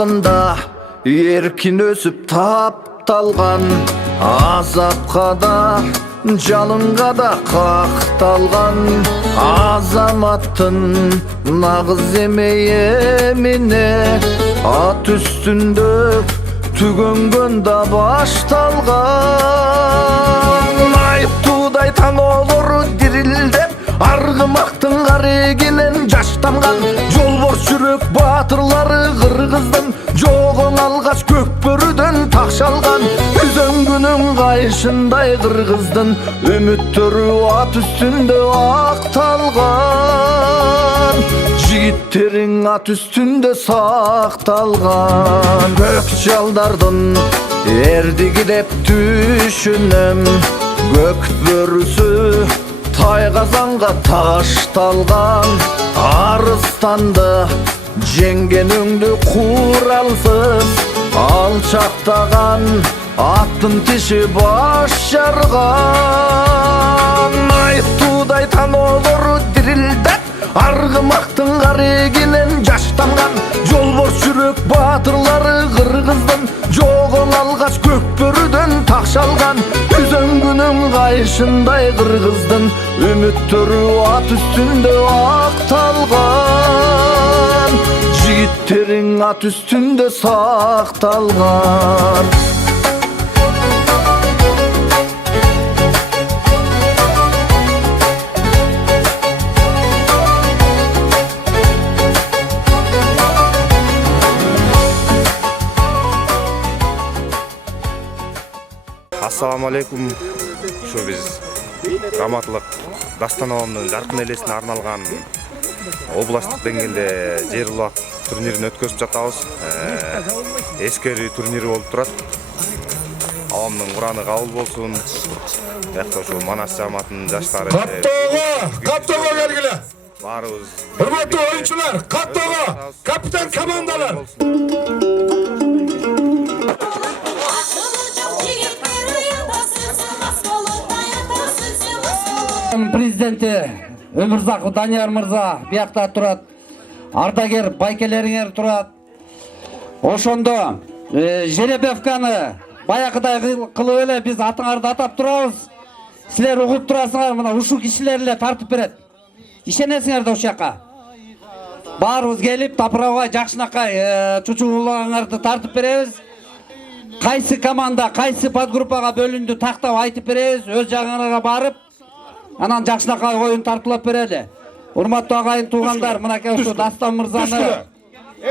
жалында еркін өсіп тапталған, азапқа да жалынға да қақталған азаматтың нағыз емейеміне ат үстінде түгөнгөнда башталған. Айтудай таң olur дирилдеп арғымақтың қарегінен жаштанған жолборс жүрек батырлары қырғыздың жоғын алғаш көкбөріден тақшалған үзеңгінің қайшындай қырғыздың үміттері ат үстінде ақталған, жігіттерің ат үстінде сақталған. Көк жалдардың ердігі деп түшінем, көк бөрісі тайқазанға ташталған, арыстанды жеңгеніңді құралсыз алшақтаған аттың тиши баш жарған. Айтудай таң olur дирилдеп арғымақтың қарегінен жаштанған жолборс жүрек батырлары қырғыздың жоғын алғаш көкбөріден тақшалған үзеңгінің қайшындай қырғыздың үміттері ат үстінде ақталған, жігіттерің ат үстінде сақталған. Ассаламу алейкум. Şu biz Раматылық Дастан ауылының жарқын елесіне арналған областық деңгейде жер улак турнирин өткөрүп жатабыз. Эскери турнири болуп турат. Авамдын кураны кабыл болсун. Бuyakta şu Manas жамаатынын жаштары. Kaptoga келгиле. Баарыбыз. Hurmatly oyuncular, Kaptoga, kapitan komandalar. Президенти Өмүрзаков Данияр мырза биякта турат. Ардагер байкелериңер турат. Ошондо Жеребевканы баягыдай кылып эле биз атыңарды атап турабыз. Силер угуп турасыңар, мына ушул кишилер эле тартып берет. Ишенесиңер да ошол жака. Баарыбыз келип тапырабай жакшынакай чучулуңарды тартып беребиз. Кайсы команда, кайсы подгруппага бөлүндү тактап айтып беребиз. Өз жагыңарга барып анан жакшынакай оюн тартуулап берели. Урматтуу агайын туугандар, мынакей ушу Дастан мырзаны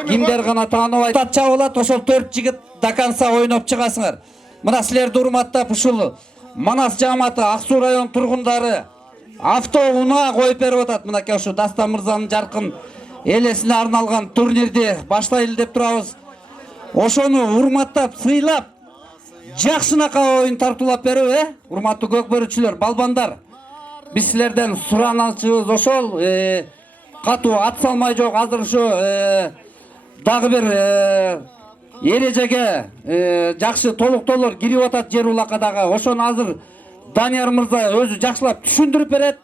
кимдер гана тааныбайт. Татча болот, ошол 4 жигит до конца ойноп чыгасыңар. Мына силерди урматтап ушул Манас жамааты Ак Суу район тургундары автоунаа коюп берип атат. Мынакей ушу Дастан мырзанын жаркын элесине арналган турнирди баштайлы деп турабыз. Ошону урматтап, сыйлап, жакшынакай оюн тартуулап берип, урматтуу көкбөрүчүлөр, балбандар. Biz sizlerden suranachыбыз ошол катуу ат салмай жок. Азыр ушу дагы бир эрежеге жакшы толуктоолор кирип атат жер улакадагы. Ошону азыр Данияр мырза өзү жакшылап түшүндүрүп берет.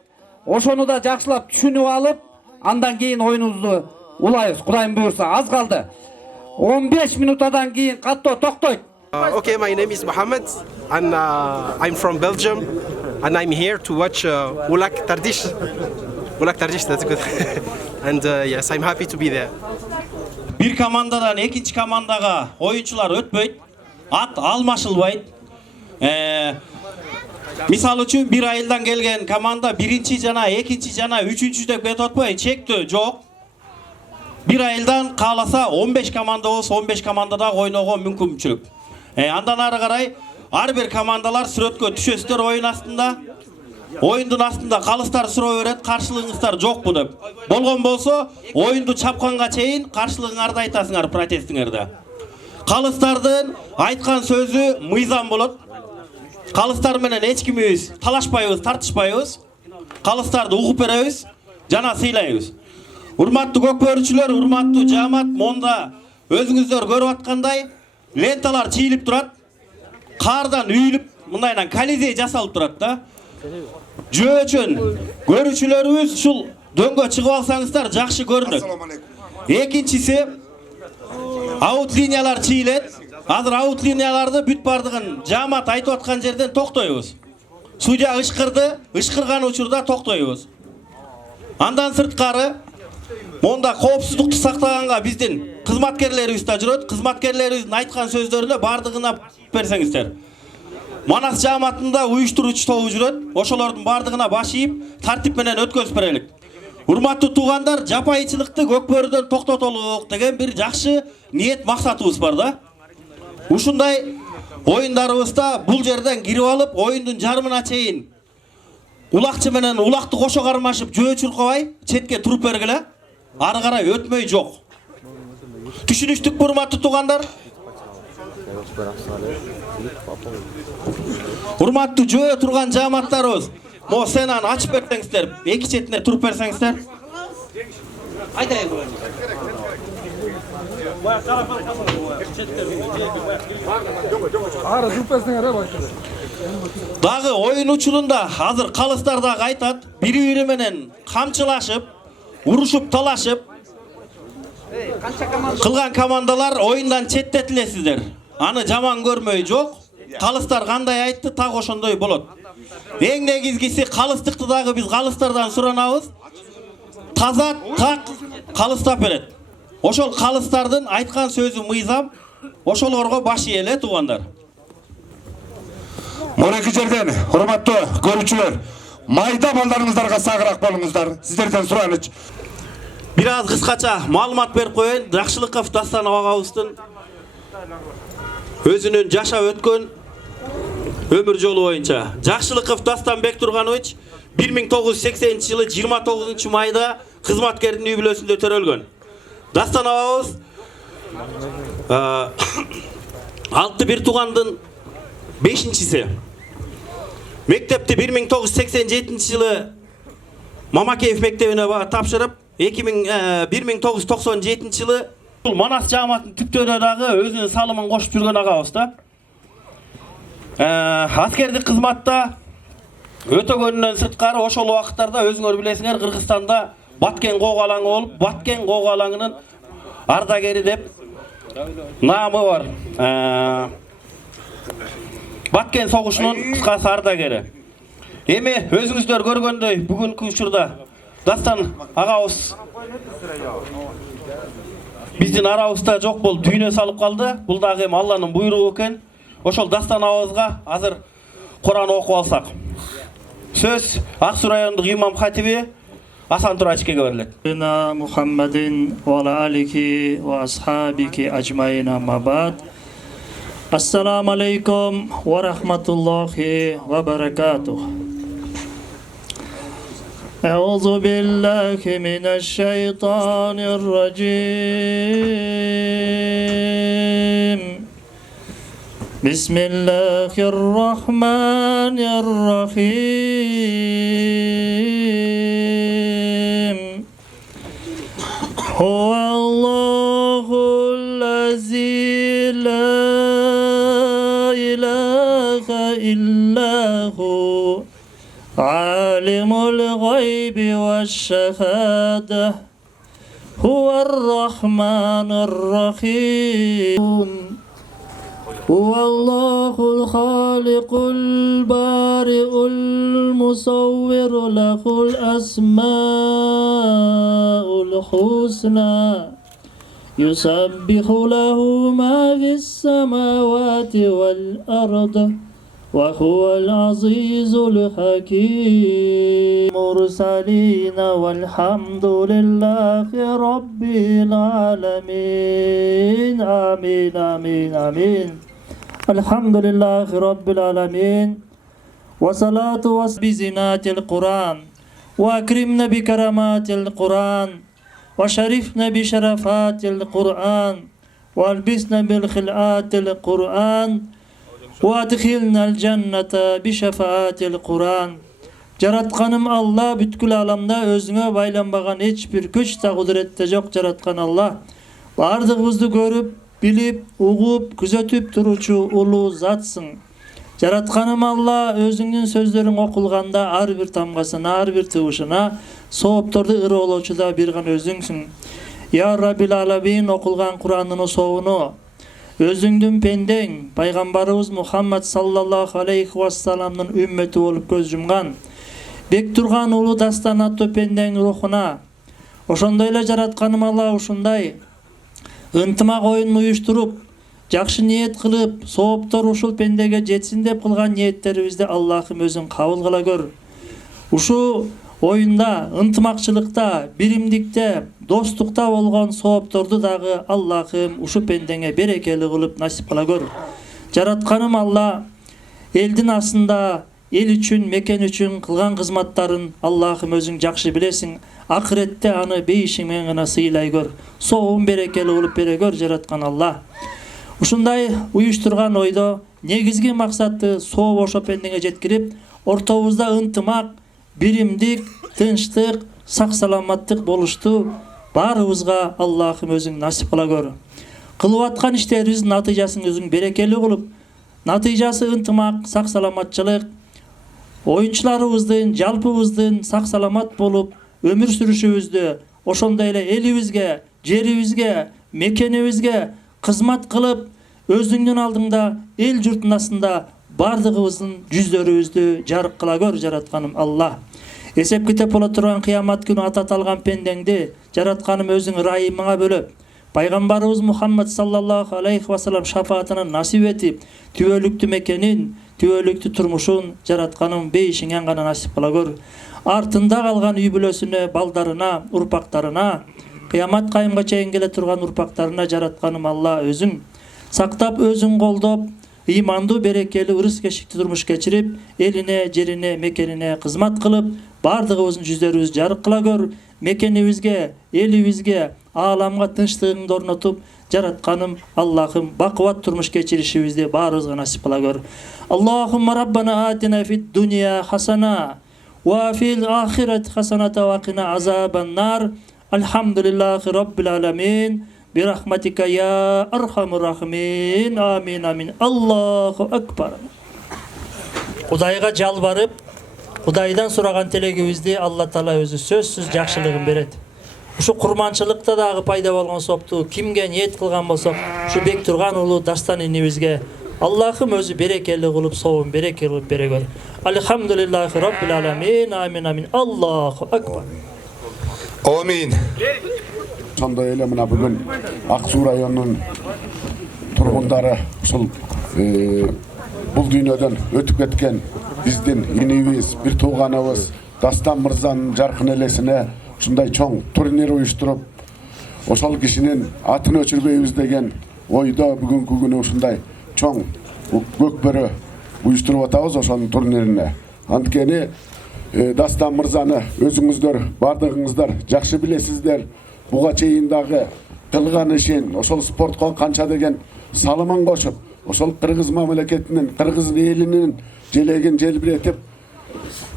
Ошону да жакшылап түшүнүп алып, андан кийин оюнубузду улайбыз. Кудайым буйрса, аз калды. 15 минутадан кийин каттоо токтойт. Okay, my name is Mohammed and I'm from Belgium and I'm here to watch Ulak Tardish. Ulak Tardish, that's good. And yes, I'm happy to be there. Bir komandadan ikinci komandaga oyuncular ötpöyt, at almaşılbayt. Misal üçün bir ayıldan gelgen komanda birinci jana, ikinci jana, üçüncü de bet otpay çekti, jok. Bir ayıldan kalasa 15 komanda olsa 15 komandada oynogo mümkünçülük. Andan ары карай ар бир командалар сүрөткө түшөсүздөр оюн астында. Оюндун астында калыстар суроо берет, каршылыгыңыздар жокпу деп. Болгон болсо, оюнду чапканга чейин каршылыгыңарды айтасыңар протестиңерде. Калыстардын айткан сөзү мыйзам болот. Калыстар менен эч кимибиз талашпайбыз, тартышпайбыз. Калыстарды угуп беребиз, жана сыйлайбыз. Урматтуу көкбөрүчүлөр, урматтуу жамаат, монда өзүңүздөр көрүп аткандай ленталар чийилип турат. Кардан үйүлүп, мындайдан колизей жасалып турат да. Жөө үчүн көрүүчүлөрүбүз ушул дөңгө чыгып алсаңыздар жакшы көрүнөт. Экинчиси Аут линиялар чийилет. Азыр аут линияларды бүт бардыгын жамаат айтып аткан жерден токтойбуз. Судья ышкырды, ышкырган учурда токтойбуз. Андан сырткары монда коопсуздукту сактаганга биздин кызматкерлерибиз да жүрөт. Кызматкерлерибиздин айткан сөздөрүнө бардыгына берсеңиздер. Манас жааматында уюштуруучу тобу жүрөт. Ошолордун бардыгына баш ийип, тартип менен өткөзүп берелик. Урматтуу туугандар, жапайычылыкты көкбөрүдөн токтотолук деген бир жакшы ниет максатыбыз бар да. Ушундай оюндарыбызда бул жерден кирип алып, оюндун жарымына чейин улакчы менен улакты кошо кармашып жөө чуркабай четке туруп бергиле. Ары карай өтмөй жок. Түшүнүштүкпү урматтуу туугандар? Урматтуу жөө турган жааматтарыбыз, мо сен аны ачып берсеңиздер, эки четине туруп берсеңиздер. Айтайын. Дагы оюн учурунда азыр калыстар дагы айтат, бири-бири менен камчылашып, урушуп талашып кылган командалар оюндан четтетилесиздер. Аны жаман көрмөй жок. Калыстар кандай айтты, так ошондой болот. Эң негизгиси калыстыкты дагы биз калыстардан суранабыз. Таза, так калыстап берет. Ошол калыстардын айткан сөзү мыйзам, ошолорго баш ийеле туугандар. Мынакей жерден, урматтуу көрүүчүлөр, майда балдарыңыздарга сагыраак болуңуздар. Сиздерден сураныч. Бир аз кыскача маалымат берип коеюн. Жакшылыков Дастан агабыздын өзүнүн жашап өткөн өмүр жолу боюнча. Жакшылыков Дастан Бектурганович 1980-жылы 29-майда кызматкердин үй бүлөсүндө төрөлгөн. Дастан агабыз 6 туугандын 5-чиси. Мектепти 1987-жылы Мамакеев мектебине тапшырып, 1997-жылы Манас жааматынын түптөрүнө дагы өзүнүн салымын кошуп жүргөн агабыз да. Аскердик кызматта өтөгөнүнөн сырткары ошол убакыттарда өзүңөр билесиңер, Кыргызстанда Баткен коо алаңы болуп, Баткен коо алаңынын ардагери деп наамы бар. Баткен согушунун кыскасы ардагери. Эми өзүңүздөр көргөндөй бүгүнкү учурда Дастан агабыз биздин арабызда жок болуп дүйнө салып калды. Бул дагы эми Алланын буйругу экен. Ошол Дастан агабызга азыр Куран окуп алсак. Сөз Ак Суу райондук имам хатиби Асан Турачкеге берилет. Мухаммадин ва алейхи ва асхабики ажмаин мабад. Ассаламу алейкум ва рахматуллахи ва баракатух. أعوذ بالله من الشيطان الرجيم بسم الله الرحمن الرحيم هو الله الذي لا إله إلا هو عالم الغيب والشهادة هو الرحمن الرحيم هو الله الخالق البارئ المصور له الأسماء الحسنى يسبح له ما في السماوات والأرض وهو العزيز الحكيم مرسلين والحمد لله رب العالمين آمين آمين آمين الحمد لله رب العالمين وصلاة بزنات القرآن وأكرمنا بكرامات القرآن وشرفنا بشرفات القرآن والبسنا بالخلعات القرآن وادخلنا الجنة بشفاعات القرآن. Жаратканым Алла бүткүл аламда өзүңө байланбаган эч бир күч та кудуретте жок жараткан Алла. Бардыгыбызды көрүп, билип, угуп, күзөтүп туручу улуу затсың. Жаратканым Алла өзүңдүн сөздөрүң окулганда ар бир тамгасына, ар бир тыбышына соопторду ырыолочуда бир гана өзүңсүң. Ya Rabbil Alamin okulgan Kur'an'ın soğunu, özüңdүн пендең, пайгамбарыбыз Мухаммад саллаллаху алейхи вассаламдын үммөтү болуп көз жумган Бек Турган улуу Дастан аттуу пендең рухуна, ошондой эле жаратканым Алла ушундай ынтымак оюн уюштуруп, жакшы ниет кылып, сооптор ушул пендеге жетсин деп кылган ниеттерибизди Аллахым өзүң кабыл кыла көр. Ушу оюнда, ынтымакчылыкта, биримдикте, достукта болгон соопторду дагы Аллахым ушу пендеңе берекелүү кылып насип кыла көр. Жаратканым Алла, элдин астында эл үчүн, мекен үчүн кылган кызматтарын Аллахым өзүң жакшы билесиң. Акыретте аны бейишиң менен гана сыйлай көр. Сообун берекелүү кылып бере көр, жараткан Алла. Ушундай уюштурган ойдо негизги максаты соо ошо пендеңе жеткирип, ортобузда ынтымак, биримдик, тынчтык, сак саламаттык болушту баарыбызга Аллахым өзүң насип кыла көр. Кылып аткан иштерибиздин натыйжасын өзүң берекелүү кылып, натыйжасы ынтымак, сак саламатчылык, оюнчуларыбыздын, жалпыбыздын сак саламат болуп өмүр сүрүшүбүздү, ошондой эле элибизге, жерибизге, мекенибизге кызмат кылып, өзүңдүн алдыңда, эл журтун астында бардыгыбыздын жүздөрүбүздү жарык кыла көр, жаратканым Алла. Эсеп китеп боло турган кыямат күнү ата аталган пендеңди жаратканым өзүң ырайымыңа бөлөп, пайгамбарыбыз Мухаммад саллаллаху алейхи вассалам шафаатынан насип этип, түбөлүктүү мекенин, түбөлүктүү турмушун жаратканым бейишиңен гана насип кыла көр. Артында калган үй бүлөсүнө, балдарына, урпактарына, кыямат кайымга чейин келе турган урпактарына жаратканым Алла өзүң сактап, өзүң колдоп, ыймандуу, берекелүү, ырыс кешиктүү турмуш кечирип, элине, жерине, мекенине кызмат кылып, бардыгыбыздын жүздөрүбүз жарык кыла көр. Мекенибизге, элибизге, ааламга тынчтыгыңды орнотуп, жаратканым Аллахым бакубат турмуш кечиришибизди баарыбызга насип кыла көр. Аллахумма раббана атина фид дуния хасана ва фил ахирати хасаната ва кина азабан нар. Алхамдулиллахи раббил аламин. Бирахматика я архамур рахимин. Амин амин. Аллаху акбар. Кудайга жалбарып, Кудайдан сураган телегибизди Алла Таала өзү сөзсүз жакшылыгын берет. Ушу курманчылыкта дагы пайда болгон сопту кимге ниет кылган болсок, ушу Бек Турган улуу Дастан инибизге Аллахым өзү берекелүү кылып, сообун берекелүү кылып бере көр. Алхамдулиллахи раббил аламин. Амин амин. Аллаху акбар. Амин. Сондай эле мына бүгүн Ак Суу районунун тургундары ушул бул дүйнөдөн өтүп кеткен биздин инибиз, бир тууганыбыз Дастан мырзанын жаркын элесине ушундай чоң турнир уюштуруп, ошол кишинин атын өчүрбөйбүз деген ойдо бүгүнкү күнү ушундай чоң көкбөрө уюштуруп атабыз ошонун турнирине. Анткени Дастан мырзаны өзүңүздөр бардыгыңыздар жакшы билесиздер. Буга чейин дагы кылган ишин, ошол спортко канча деген салымын кошуп, ошол кыргыз мамлекетинин, кыргыз элинин желегин желбиретип,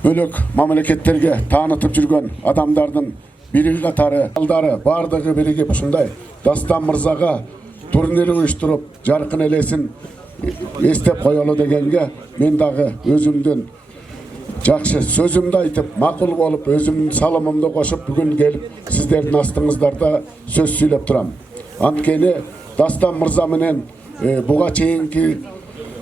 бөлөк мамлекеттерге таанытып жүргөн адамдардын бири катары алдары бардыгы биригип ушундай Дастан мырзага турнир уюштуруп, жаркын элесин эстеп коелу дегенге мен дагы өзүмдүн жакшы сөзүмдү айтып, макул болуп, өзүмдүн салымымды кошуп, бүгүн келип сиздердин астыңыздарда сөз сүйлөп турам. Анткени Дастан мырза менен буга чейинки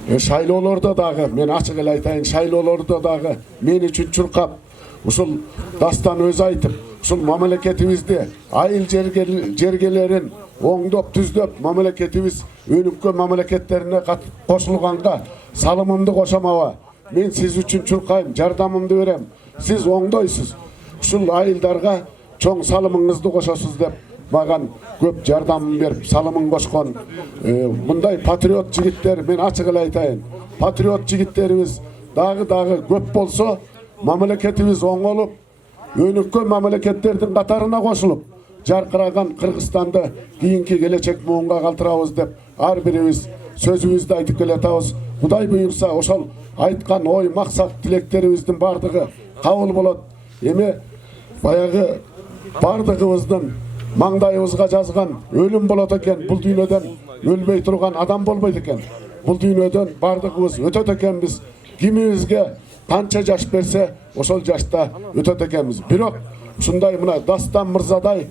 шайлоолордо дагы, мен ачык эле айтайын, шайлоолордо дагы мен үчүн чуркап, ушул Дастан өзү айтып, ушул мамлекетибизди, айыл жергелерин оңдоп, түздөп, мамлекетибиз өнүккөн мамлекеттерине кошулганга салымымды кошом аба. Мен сиз үчүн чуркайм, жардамымды берем. Сиз оңдойсуз. Ушул айылдарга чоң салымыңызды кошосуз деп маган көп жардамын берип, салымын кошкон мындай патриот жигиттер, мен ачык эле айтайын. Патриот жигиттерибиз дагы көп болсо, мамлекетибиз оңолуп, өнүккөн мамлекеттердин катарына кошулуп, жаркыраган Кыргызстанды кийинки келечек муунга калтырабыз деп ар бирибиз сөзүбүздү айтып келатабыз. Кудай буйрса, ошол айткан ой, максат, тилектерибиздин бардыгы кабыл болот. Эми баягы бардыгыбыздын маңдайыбызга жазган өлүм болот экен. Бул дүйнөдөн өлбөй турган адам болбойт экен. Бул дүйнөдөн бардыгыбыз өтөт экенбиз. Кимибизге канча жаш берсе, ошол жашта өтөт экенбиз. Бирок ушундай мына Дастан мырзадай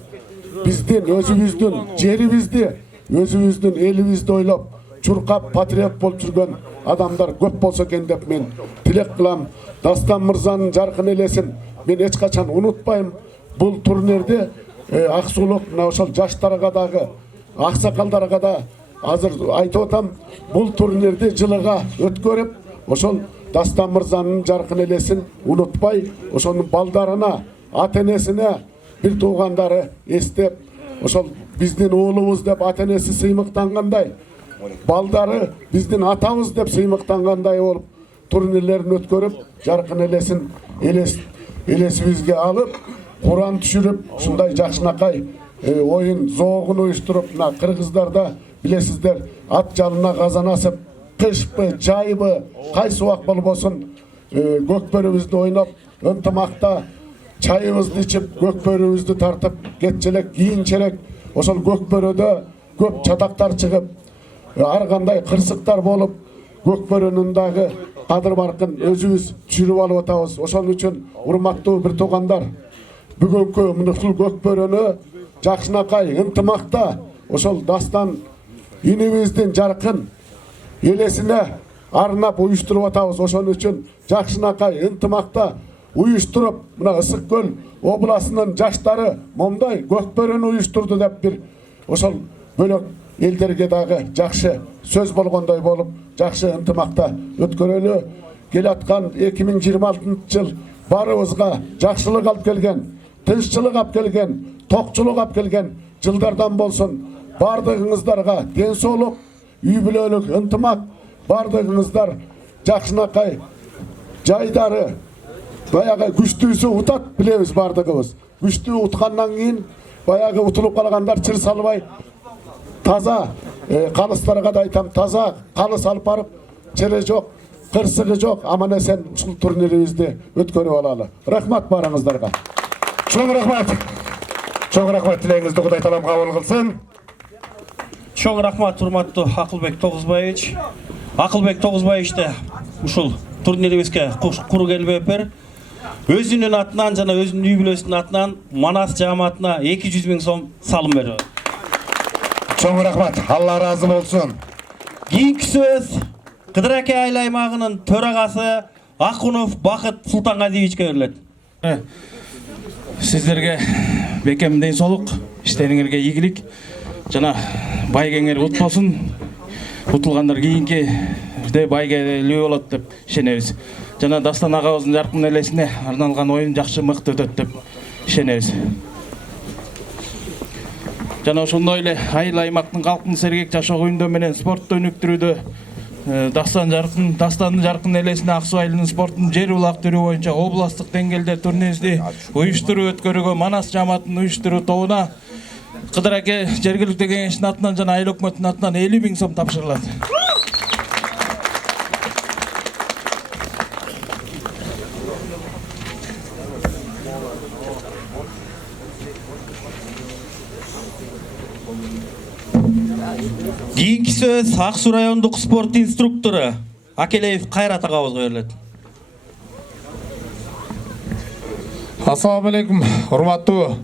биздин өзүбүздүн жерибизди, өзүбүздүн элибизди ойлоп чуркап патриот болуп жүргөн адамдар көп болсо экен деп мен тилек кылам. Дастан мырзанын жаркын элесин мен эч качан унутпайм. Бул турнирди ак суулук мына ошол жаштарга дагы, аксакалдарга да азыр айтып атам, бул турнирди жылыга өткөрүп, ошол Дастан мырзанын жаркын элесин унутпай, ошонун балдарына, ата энесине, бир туугандары эстеп, ошол биздин уулубуз деп ата энеси сыймыктангандай, балдары биздин атабыз деп сыймыктангандай болуп турнирлерин өткөрүп, жаркын элесин элесибизге алып, Куран түшүрүп, ушундай жакшынакай оюн зоогун уюштуруп, мына кыргыздарда билесиздер, ат жалына казан асып, кышпы, жайбы, кайсы убак болбосун көкбөрүбүздү ойноп, ынтымакта чайыбызды ичип, көкбөрүбүздү тартып, кетчелек, кийинчерек ошол көкбөрөдө көп чатактар чыгып, ар кандай кырсыктар болуп, көкбөрөнүн дагы кадыр баркын өзүбүз түшүрүп алып атабыз. Ошол үчүн урматтуу бир туугандар, бүгүнкү мынушул көкбөрөнү жакшынакай ынтымакта ошол Дастан инибиздин жаркын элесине арнап уюштуруп атабыз. Ошон үчүн жакшынакай ынтымакта уюштуруп, мына Ысык Көл областынын жаштары момундай көкбөрөнү уюштурду деп бир ошол бөлөк элдерге дагы жакшы сөз болгондой болуп, жакшы ынтымакта өткөрөлү. Келаткан 2026 жыл барыбызга жакшылык алып келген, тынччылык алып келген, токчулук алып келген жылдардан болсун. Бардыгыңыздарга ден соолук, үй бүлөлүк ынтымак, бардыгыңыздар жакшынакай жайдары баягы күчтүүсү утат, билебиз бардыгыбыз. Күчтүү уткандан кийин баягы утулуп калгандар чыр салбай таза калыстарга да айтам, таза калыс алып барып, чыры жок, кырсыгы жок, аман эсен ушул турнирибизди өткөрүп алалы. Рахмат барыңыздарга. Чоң рахмат. Чоң рахмат, тилегиңизди Кудай таалам кабыл кылсын. Чоң рахмат, урматтуу Акылбек Тогузбаевич. Акылбек Тогузбаевичте ушул турнирибизге куру келбеп бер. Өзүнүн атынан жана өзүнүн үй бүлөсүнүн атынан Манас жааматына 200 000 сом салым берди. Чоң рахмат. Алла разы болсун. Кийинки сөз Кыдыраке айыл аймагынын төрагасы Акунов Бакыт Султангазиевичке берилет. Сиздерге бекем ден соолук, иштериңерге ийгилик жана байгеңер кут болсун. Утулгандар кийинкиде байгелүү болот деп ишенебиз. Жана Дастан агабыздын жаркын элесине арналган оюн жакшы мыкты өтөт деп ишенебиз. Жана ошондой эле айыл аймактын калктын сергек жашоо күйүндө менен спортту өнүктүрүүдө Дастанын жаркын элесине Ак Суу айылынын спорттун жер улак түрү боюнча областтык деңгээлде турнирди уюштуруу өткөрүүгө Манас жааматынын уюштуруу тобуна Кыдыраке жергиликтүү кеңештин атынан жана айыл өкмөтүнүн атынан 50 000 сом тапшырылат. Кийинки сөз Ак Суу райондук спорт инструктору Акелеев Кайрат агабызга берилет. Ассаламу алейкум, урматтуу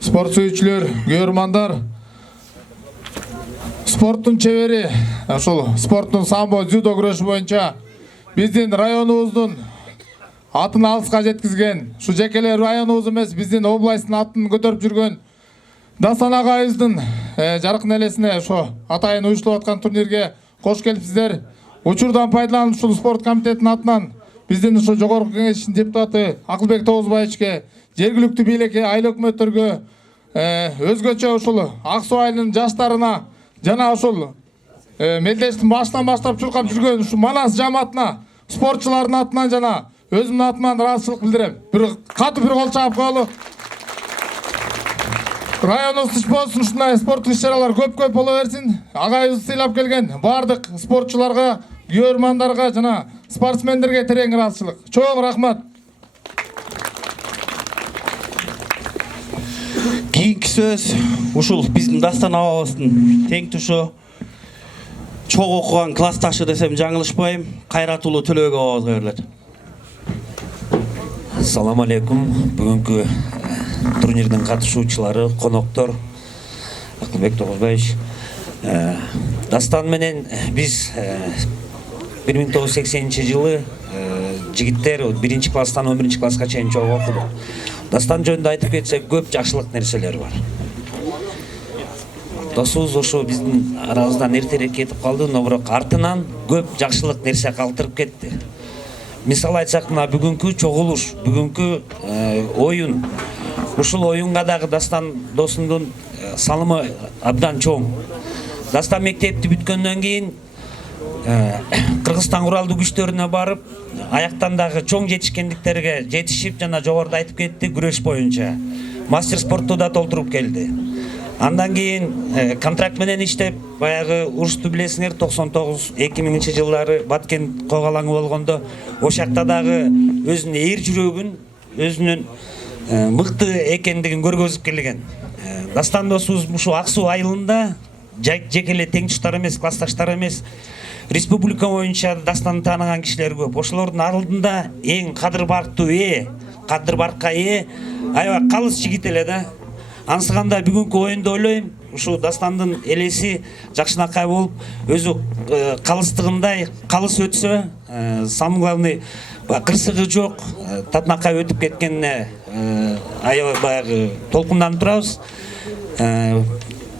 спорт сүйүүчүлөр, көрөрмандар. Спорттун чебери, ошол спорттун самбо, дзюдо күрөшү боюнча биздин районубуздун атын алыска жеткизген, ушу жекеле районубуз эмес, биздин областтын атын көтөрүп жүргөн Дастан агайыбыздын жаркын элесине ошо атайын уюштурулуп аткан турнирге кош келипсиздер. Учурдан пайдаланып ушул спорт комитетинин атынан биздин ушул жогорку кеңештин депутаты Акылбек Тогузбаевичке, жергиликтүү бийликке, айыл өкмөттөргө, өзгөчө ушул Ак Суу айылынын жаштарына жана ушул мелдештин башынан баштап чуркап жүргөн ушул Манас жааматына, спортчулардын атынан жана өзүмдүн атыман ыраазычылык билдирем. Бир катуу бир кол чаап коелу. Районубуз тынч болсун, ушундай спорттук иш-чаралар көп боло берсин. Агайыбызды сыйлап келген бардык спортчуларга, көрөрмандарга жана спортсмендерге терең ыраазычылык. Чоң рахмат. Кийинки сөз ушул биздин Дастан абабыздын тең тушу, чоң окуган классташы десем жаңылышпайм, Кайрат уулу Төлөбек абабызга берилет. Ассаламу алейкум. Бүгүнкү турнирдин катышуучулары, коноктор, Акылбек Тогозбаевич. Дастан менен биз 1980-жылы жигиттер 1 класстан 11 класска чейин чогуу окуду. Дастан жөнүндө айтып кетсек, көп жакшылык нерселер бар. Досубуз ошо биздин арабыздан эртерээк кетип калды, но бирок артынан көп жакшылык нерсе калтырып кетти. Мисал айтсак, мына бүгүнкү чогулуш, бүгүнкү оюн. Ушул оюнга дагы Дастан досумдун салымы абдан чоң. Дастан мектепти бүткөндөн кийин Кыргызстан куралдуу күчтөрүнө барып, аяктан дагы чоң жетишкендиктерге жетишип, жана жогоруда айтып кетти, күрөш боюнча мастер спортту да толтуруп келди. Андан кийин контракт менен иштеп, баягы урусту билесиңер, 99-2000 жылдары Баткен когалаңы болгондо, ошакта дагы өзүнүн эр жүрөгүн, өзүнүн мыкты экендигин көргөзүп келген. Дастан досубуз ушу Ак Суу айылында жеке эле тең туштар эмес, классташтар эмес, республика боюнча Дастанды тааныган кишилер көп. Ошолордун алдында эң кадыр барктуу кадыр баркка аябай калыс жигит эле да. Ансыганда бүгүнкү оюнду ойлойм, ушу Дастандын элеси жакшынакай болуп, өзү калыстыгындай калыс өтсө, самый главный кырсыгы жок, татынакай өтүп кеткенине аябай баягы толкунданып турабыз.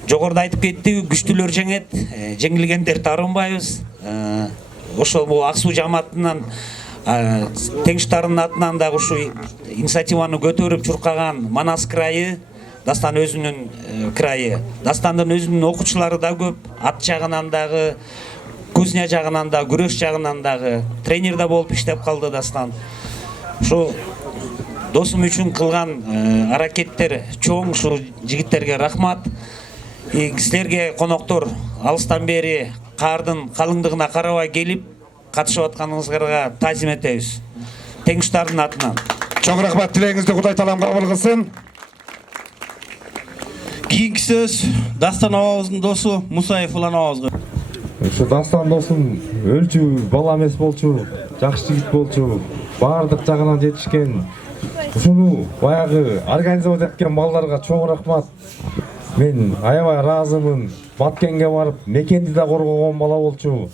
Жогоруда айтып кетти, күчтүүлөр жеңет, жеңилгендер таарынбайбыз. Ошол бул Ак Суу жамаатынан теңштарынын атынан дагы ушу инициативаны көтөрүп чуркаган Манас крайы, Дастан өзүнүн крайы. Дастандын өзүнүн окуучулары да көп, ат жагынан дагы, кузня жагынан да, күрөш жагынан дагы тренер да болуп иштеп калды Дастан. Ушу досум үчүн кылган аракеттер чоң, ушу жигиттерге рахмат. Силерге коноктор алыстан бери кардын калыңдыгына карабай келип катышып атканыңыздарга таазим этебиз. Теңштардын атынан. Чоң рахмат, тилегиңизди Кудай таалам кабыл кылсын. Кийинки сөз Дастан абабыздын досу Мусаев Улан абабызга. Ушу Дастан досум өлчү бала эмес болчу, жакшы жигит болчу, баардык жагынан жетишкен. Ушуну баягы организовать эткен балдарга чоң рахмат. Мен аябай ыраазымын. Баткенге барып, мекенди да коргогон бала болчу.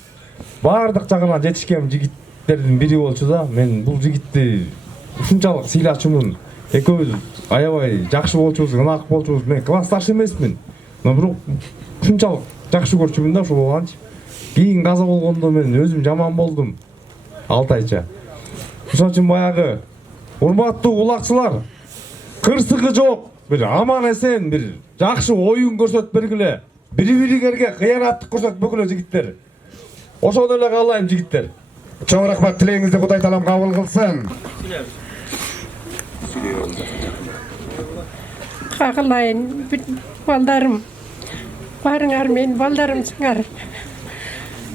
Баардык жагынан жетишкен жигиттердин бири болчу да. Мен бул жигитти ушунчалык сыйлачумун. Экөөбүз аябай жакшы болчубуз, ынак болчубуз. Мен классташ эмесмин. Но бирок ушунчалык жакшы көрчүмүн да ушул баланчы. Кийин каза болгондо мен өзүм жаман болдум. 6 айча. Ошон үчүн баягы урматтуу улакчылар, кырсыгы жок, бир аман эсен, бир жакшы оюн көрсөтүп бергиле. Бири-биригерге кыянаттык көрсөтпөгүлө жигиттер. Ошону эле каалайм жигиттер. Чоң рахмат, тилегиңизди Кудай таалам кабыл кылсын. Каалайын, балдарым, барыңар мен балдарымсыңар.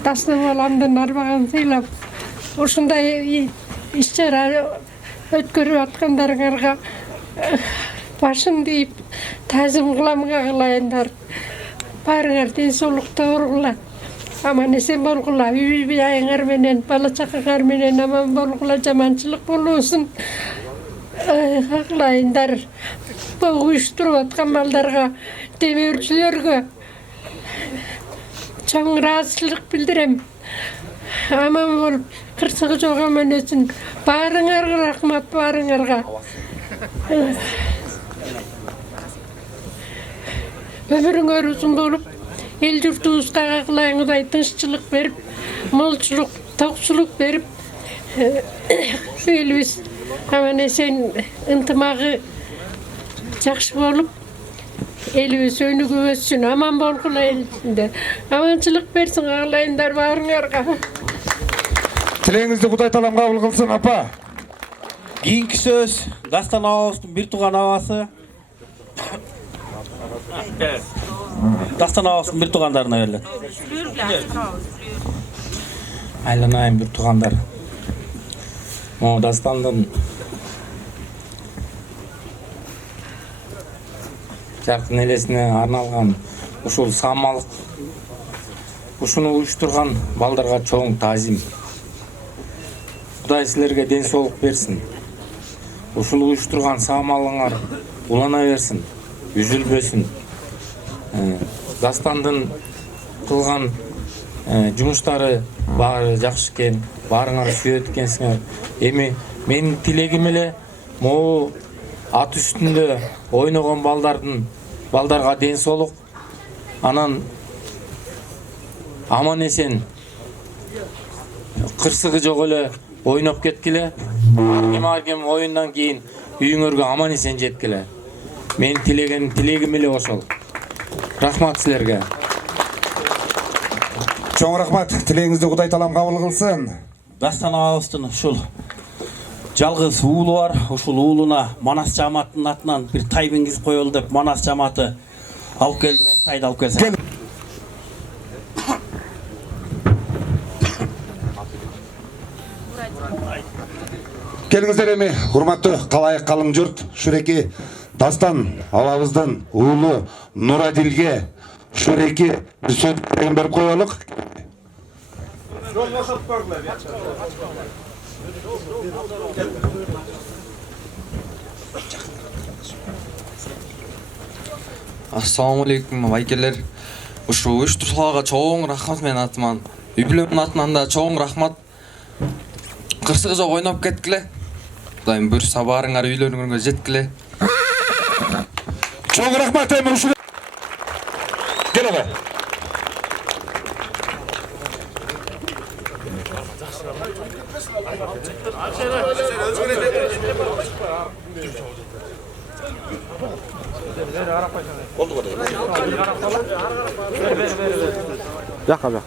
Дастан баламдын арбагын сыйлап, ушундай иш-чара өткөрүп аткандарыңарга башын дейіп, тазым кыламга кылайындар. Барыңар ден соолукта болгула, аман эсен болгула, үй айыңар менен, бала чакаңар менен аман болгула, жаманчылык болбосун. Кылайындар. Уюштуруп аткан балдарга, демөөрчүлөргө чоң ыраазычылык билдирем. Аман болуп, кырсыгы жок аман өсүн. Баарыңарга рахмат, баарыңарга. Өмүрүңөр узун болуп, эл журтубузга кылайыңыздай тынччылык берип, молчулук, токчулук берип, элибиз аман эсен ынтымагы жакшы болуп, элибиз өнүгүп өссүн, аман болгула элинде. Аманчылык берсин каалайындар баарыңарга. Тилегиңизди Кудай таалам кабыл кылсын, апа. Кийинки сөз Дастан абабыздын бир тууган абасы. Дастан абабыздын бир туугандарына берилет. Айланайын бир туугандар. Могу Дастандын жаркын элесине арналган ушул самалык, ушуну уюштурган балдарга чоң таазим. Кудай силерге ден соолук берсин. Ушуну уюштурган самалыңар улана берсин, үзүлбөсүн. Dastандын кылган жумуштары баары жакшы экен, баарыңар сүйөт экенсиңер. Эми менин тилегим эле могу ат үстүндө ойногон балдарга ден соолук, анан аман эсен кырсыгы жок эле ойноп кеткиле. Аргем оюндан кийин үйүңөргө аман эсен жеткиле. Менин тилегим эле ошол. Рахмат силерге. Чоң рахмат. Тилегиңизди Кудай таалам кабыл кылсын. Дастан агабыздын ушул жалгыз уулу бар. Ушул уулуна Манас жамаатынын атынан бир тай мингизип коелу деп Манас жамааты алып келди. Тайды алып келсе. Келиңиздер эми, урматтуу калайык калың журт, ушуреки Дастан абабыздын уулу Нурадилге ушуреки бир сөз берип коелук. Assalamu alaikum байкелер. Ушу уюштуруушыларга чоң рахмат менин атыман. Үй бүлөмдүн атынан да чоң рахмат. Кырсыгы жок ойноп кеткиле. Кудайым буюрса баарыңар үйлөрүңөргө жеткиле. Чоң рахмат эми ушу. Келе. Жакка.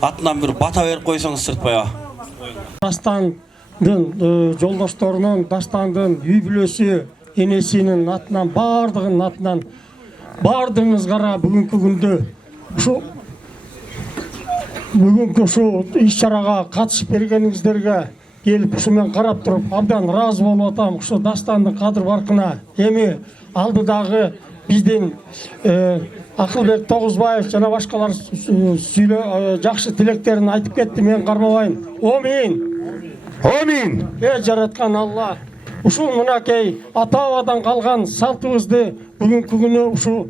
Атынан bir бата берип койсоңуз сыртпай. Дастандын жолдошторунун, Дастандын үй бүлөсү, энесинин атынан, баардыгынын атынан баардыгыңызга бүгүнкү күндө ушу иш-чарага катышып бергениңиздерге келип ушу мен карап туруп абдан ыраазы болуп атам. Ушу Дастандын кадыр баркына эми алдыдагы биздин Акылбек Тогузбаев жана башкалар жакшы тилектерин айтып кетти, мен кармабайын. Амин. Жараткан Алла ушул мынакей ата-бабадан калган салтыбызды бүгүнкү күнү ушу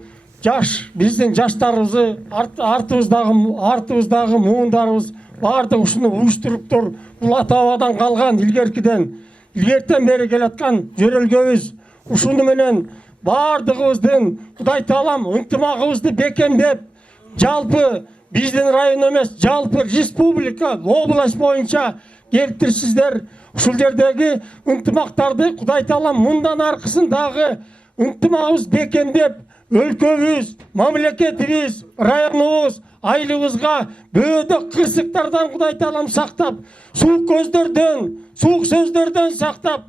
биздин жаштарыбызды, артыбыздагы муундарыбыз баардыгы ушуну уюштуруптур. Бул ата-бабадан калган илгертен бери келаткан жөрөлгөбүз. Ушуну менен баардыгыбыздын Кудай таалам ынтымагыбызды бекемдеп, жалпы биздин район эмес, жалпы республика, область боюнча келтирсиздер. Ушул жердеги ынтымактарды Кудай таалам мындан аркысын дагы ынтымагыбыз бекемдеп, өлкөбүз, мамлекетибиз, районубуз, айлыбызга бөөдө кырсыктардан Кудай таалам сактап, суук көздөрдөн, суук сөздөрдөн сактап,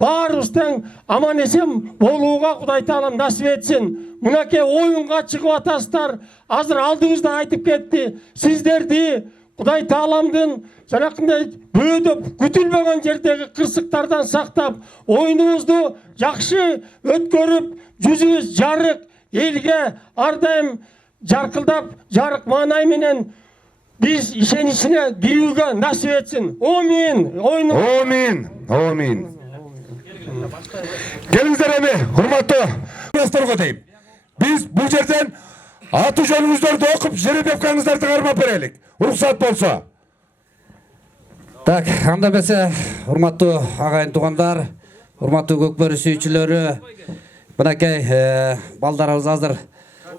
баарыбыз тең аман эсен болууга Кудай таалам насип этсин. Мынакей оюнга чыгып атасыздар. Азыр алдыбызда айтып кетти. Сиздерди Құдай Тааламдын жанакындай бөөдөп күтүлбөгөн жердеги кырсыктардан сактап, оюнубузду жакшы өткөрүп, жүзүбүз жарык, элге ар дайым жаркылдап, жарык маанай менен биз ишеничине кирүүгө насип этсин. Амин. Амин. Амин. Келиңиздер эми, урматтуу досторго дейм. Биз бул жерден аты жөнүңүздөрдү окуп, жеребевкаңыздарды кармап берелик. Уруксат болсо. Так, анда бесе, урматтуу агайын туугандар, урматтуу көкбөрү сүйүүчүлөрү, мынакей балдарыбыз азыр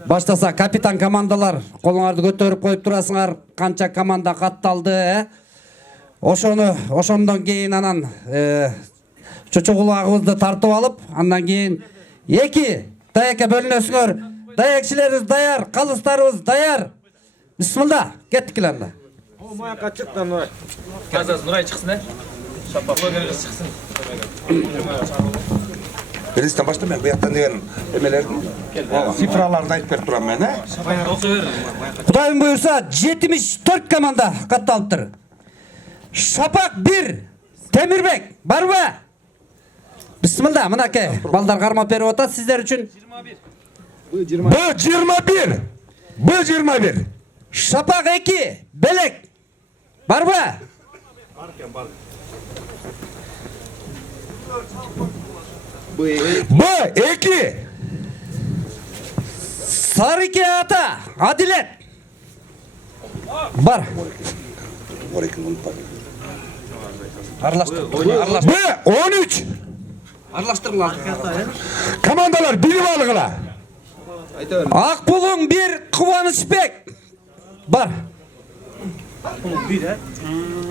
баштаса. Капитан командалар, колуңарды көтөрүп коюп турасыңар. Канча команда катталды, ошондон кийин анан чочугулагыбызды тартып алып, андан кийин эки даякка бөлүнөсүңөр. Даякчыларыбыз даяр, калыстарыбыз даяр. Бисмилла, кеттик эле анда. Мояка чыкты Нурай. Казас Нурай чыксын, Шапа блогерге чыксын. Биринчиден баштап мен буяктан деген эмелердин цифраларды айтып берип турам мен, Кудайым буюрса 74 команда катталыптыр. Шапак 1, Темирбек барбы? Бисмилла, мынакей балдар кармап берип атат сиздер үчүн. Б21. Б21. Шапак 2, Белек барбы? Б2. Сарыке ата, Адилет бар. Б13. Аралаштырыңlar. Командалар билип алгыла. Акбулуң 1, Кубанычбек бар.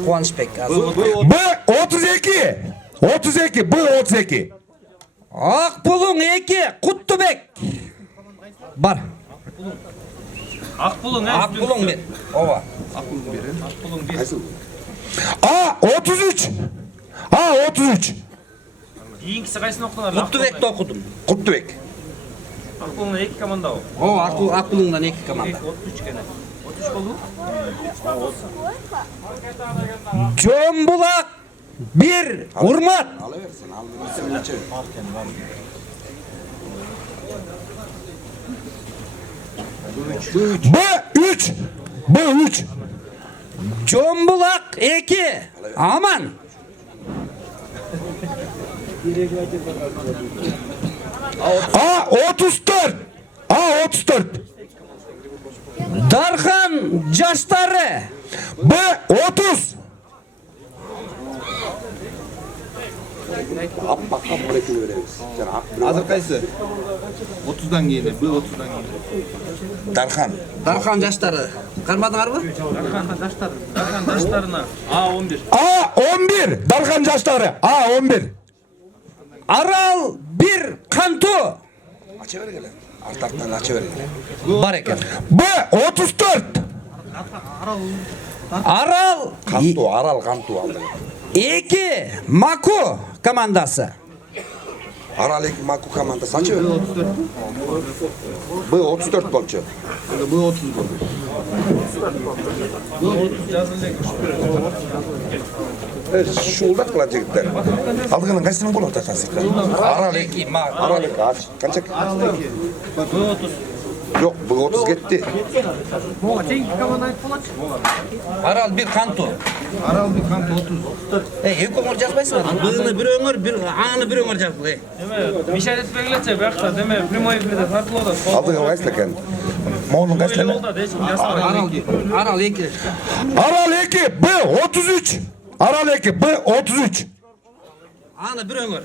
Кубанычбек. Б32. 32. Б32. Акбулуң 2, Куттубек бар. Акбулуң 1. Ооба. А33. А33. Кийинкиси кайсыны окудуңар? Куттубекти окудум. Куттубек. Акбулуңдан 2 команда бар. Ооба, Акбулуңдан 2 команда. 33 кene. 33 болду? Жомбулак 1, Урмат. B3. B3. Жомбулак 2, Аман. A34. A34. Дархан жаштары B30. Азыр кайсы? 30дан кийин, Б30дан кийин. Дархан жаштары. Кармадыңарбы? Дархан жаштарына А11. A11. Дархан жаштары. A11. Арал 1, Канту. Ача бергеле. Арт-арттан ача бергеле. Бар экен. B34. Арал Канту алды. 2, Маку командасы. Арал 2 Маку командасы ача бергеле. B34 болчу. Б30 болду. Шулдак кыла жигиттер. Алдыгынан кайсының болот атасы? Арал 2 ач. Канча? Б30. Жок, B30 кетти. Арал 1, Канту. Арал 1 Канту 30. Эки өңөр жазбайсыңар. Быны бир өңөр, аны бир өңөр жазгыла. Эме мишарет белгилече бакта деме прямой эфирде тартылып атат. Алдыгы кайсы экен? Моунун кайсы эле? Арал 2. Арал 2. B33. Арал 2. B33. Аны бир өңөр.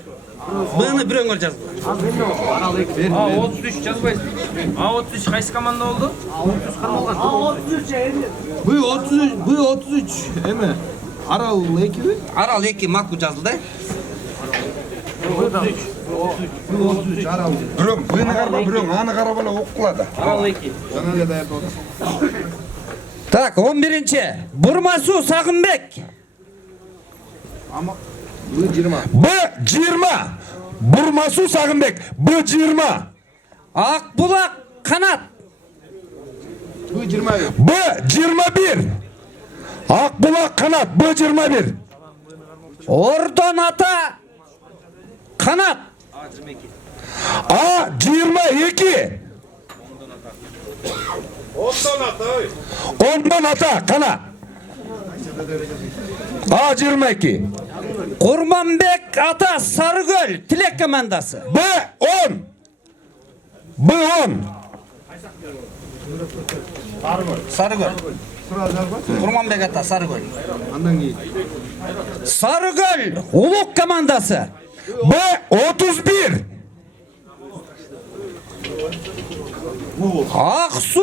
Быны бир өңөр жазгыла. А33 жазбайсың. А33 кайсы команда болду? Б33 эме? Арал 2 Арал 2 Маку жазылды. B33 Арал. Бирөөң быны карап, бирөөң аны карап эле окула да. Арал 2. Жана эле даярдап атат. Так, 11-чи. Бурмасу Сагынбек. B20. B20. Бурмасу Сагынбек. B20. Акбулак Канат. B21. B21. Akbulak Kanat B21. Ordon Ata Kanat. A22. Ondan Ata Kanat. A22. Kurmanbek Ata Sarıgöl Tilek komandası. B10. B10. Sarıgöl. Kurmanbek Ata Sarıgöl. Sarıgöl Uluk komandası. B31. Aksu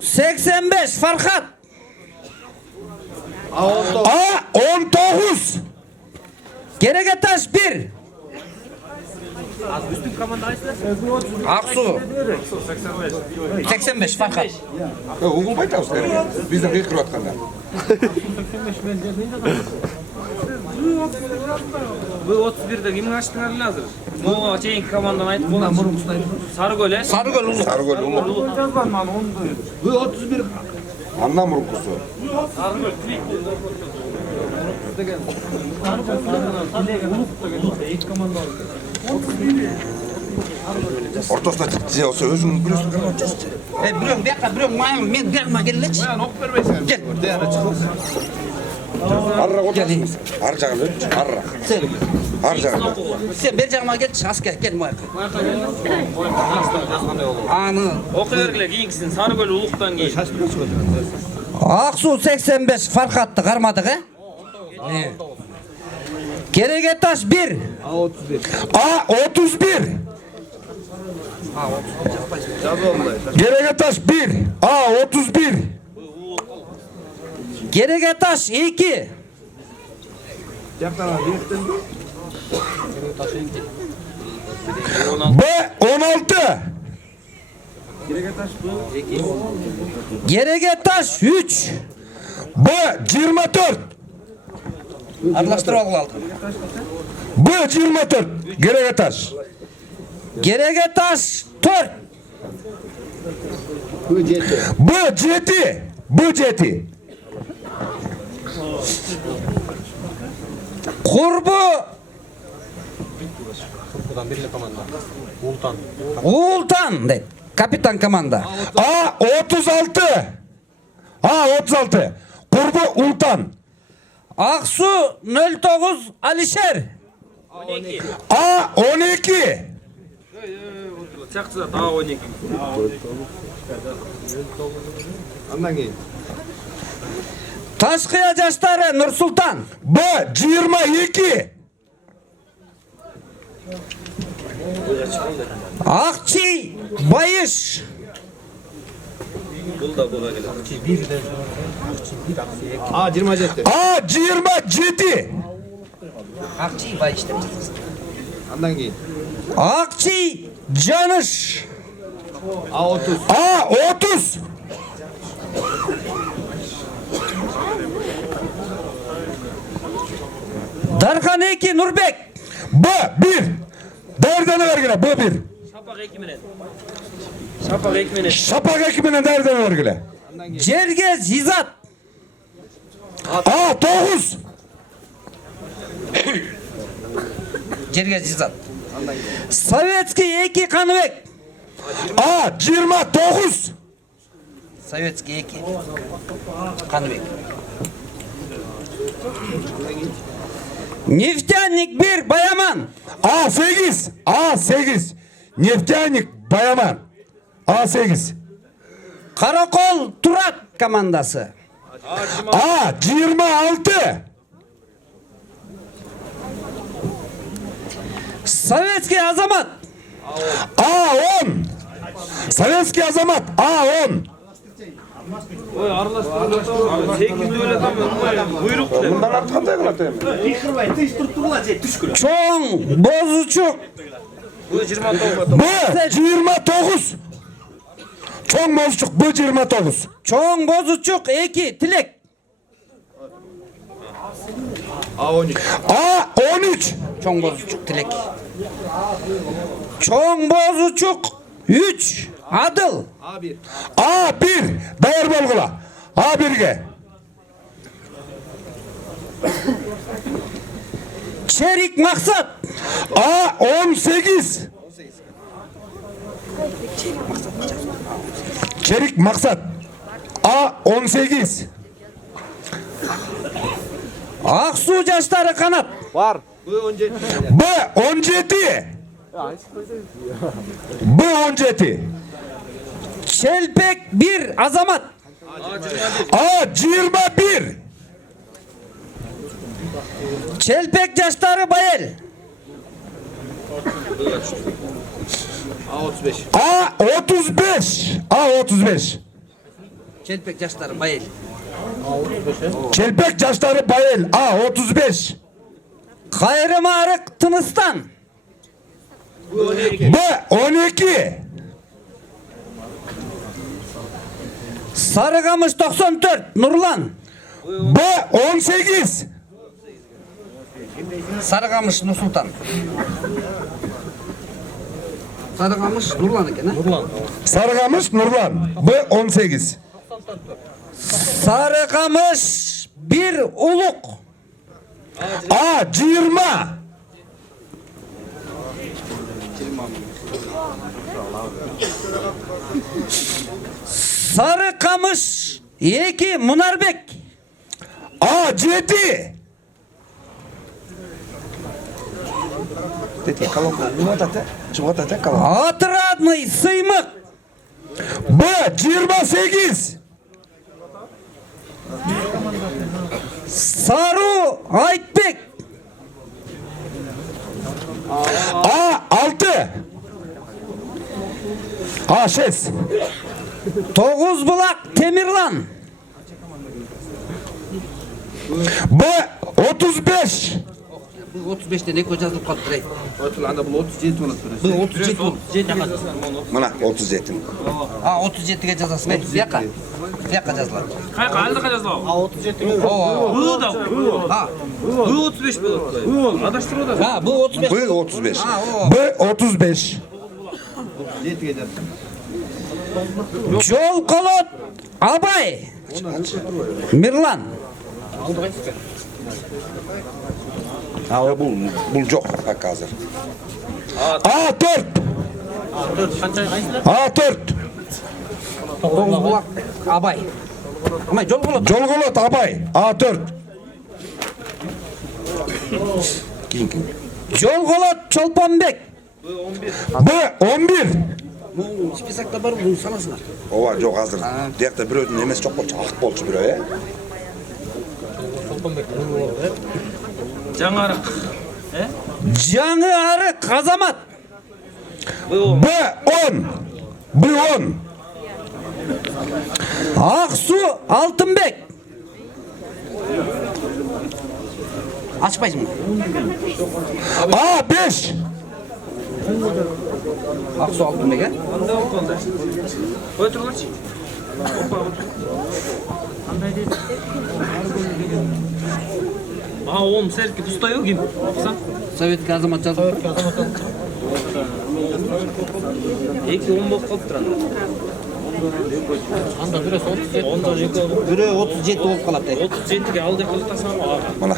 85 Farhat. A19. Gereketaş 1. Aksu 85 Farhat. Oğul baytağız. Bizden kıyık kırı atkanlar. Bu 31'de kimin açtığını lazım. Bu şeyin komandan ait olan Sarıgöl'e. Sarıgöl Uluk. Sarıgöl Uluk. Bu 31. Anlam Murukkusu. Ortasına çıktığı olsa özünün biliyorsun kadar ortası. Biliyorum biliyorum mayam men verme gelleç. Gel. Arra otursun. Harcağını arra. Sen. Harcağını. Sen bercağıma gel asker gel mayam. Anı. Okuyorlar giyinsin Sarıgöl Uluk'tan giyin. Aksu 85 Farhat'tı karmadık he? Gereketaş 1. A31. Gereketaş 1. A31. Gereketaş 2. B16. Gereketaş 3. B24. Arlaştır oğlu B24. Gereketaş. Gereketaş 4. B7. B7. Kurbu Uğultan de kapitan komanda. A36. A36. Kurbu Ultan. Aksu 09 Alişer. A12. Çaktı daha 12. Taşkıya Caşları Nursultan. B22. Akçi Bayış. A27. Akçi Bayış demişsiniz. Akçi Canış. A30. Darhan Eki Nurbek. B1. Derdene ver gene B1. Şapak ekimine. Şapak ekimine. Şapak ekibine derdene ver gene. Cergez Hizat. A9. Cergez Hizat. Sovetski Eki Kanıbek. A29. Sovetski Eki Kanıbek. Neftenlik 1 Bayaman. A8. A8. Neftenik Bayaman. A8. Karakol Turat komandası. A26. Sovetski Azamat. A10. Sovetski Azamat. A10. Oy arlaştır. 8 öyle tamam. Buyruk. Bundan artık da yaklatayım. Çoğun Bozuçuk. B29. Çoğun Bozuçuk B29. Çoğun Bozuçuk Eki Tilek. A13. Çoğun Bozuçuk Tilek. Çoğun Bozuçuk 3 Adıl. A1. Dayar Bolgula. A1'ge. Çerik Maksat. A 18. Çerik Maksat. A 18. Aksu Yaşları Kanat. Var. B 17. B 17. Çelpek 1 Azamat. A 21. Çelpek Yaşları Bayel. A 35. A 35. Çelpek Yaşları Bayel. Çelpek Yaşları Bayel. A 35. Kayrım Arık Tınıstan. B 12. Sarıkamış 94 Nurlan. B 18. Sarıkamış Nursultan. Sarıkamış Nurlan iken ha? Sarıkamış Nurlan. B 18. Sarıkamış 1 Uluk. A 20. Sarıkamış 2 Munarbek. A 7. Atradный Sıymık. B 28. Saru Aytbek. A 6. A 6. Toğuzbulak Temirlan. B 35. Bu 35'te ne koyacağız bu kadar? Bu 37 Mana 37. Ha 37'ge cezası ne? Yaka. Yaka cezası. Kay kaldı kaçacağız o. Ha 37. Bu da. Ha. Bu 35 bu. Adaştır o da. Ha bu 35. B 35. Ha o. B 35. Jol Kolot Abay. Mirlan. Ha bul yok hak hazır. A 4. A 4. Toğuzbulak Abay. Ama Jol Kolot. Jolgolot Abay. A 4. Jol Kolot Çolpanbek. B 11. Bu spisakta var mı? Sanasınlar. O var yok hazır. Diyekte bir ödün emesi çok bolçu. Ak bolçu bir ya. Canarık. Canı Arık Azamat. B 10. B 10. Aksu Altınbek. Açmayız mı? A 5. Aksu Altınbek he? Otur lan. Aa oğlum Serki tutuyor kim? Sen? Sovet Azamat yazdı. Eki 10 bok kalıp duran. Anda birisi 37. Onda eki oldu. Biri 37 olup kalıptı. 37'ge aldı kılıktasan o ağa. Mana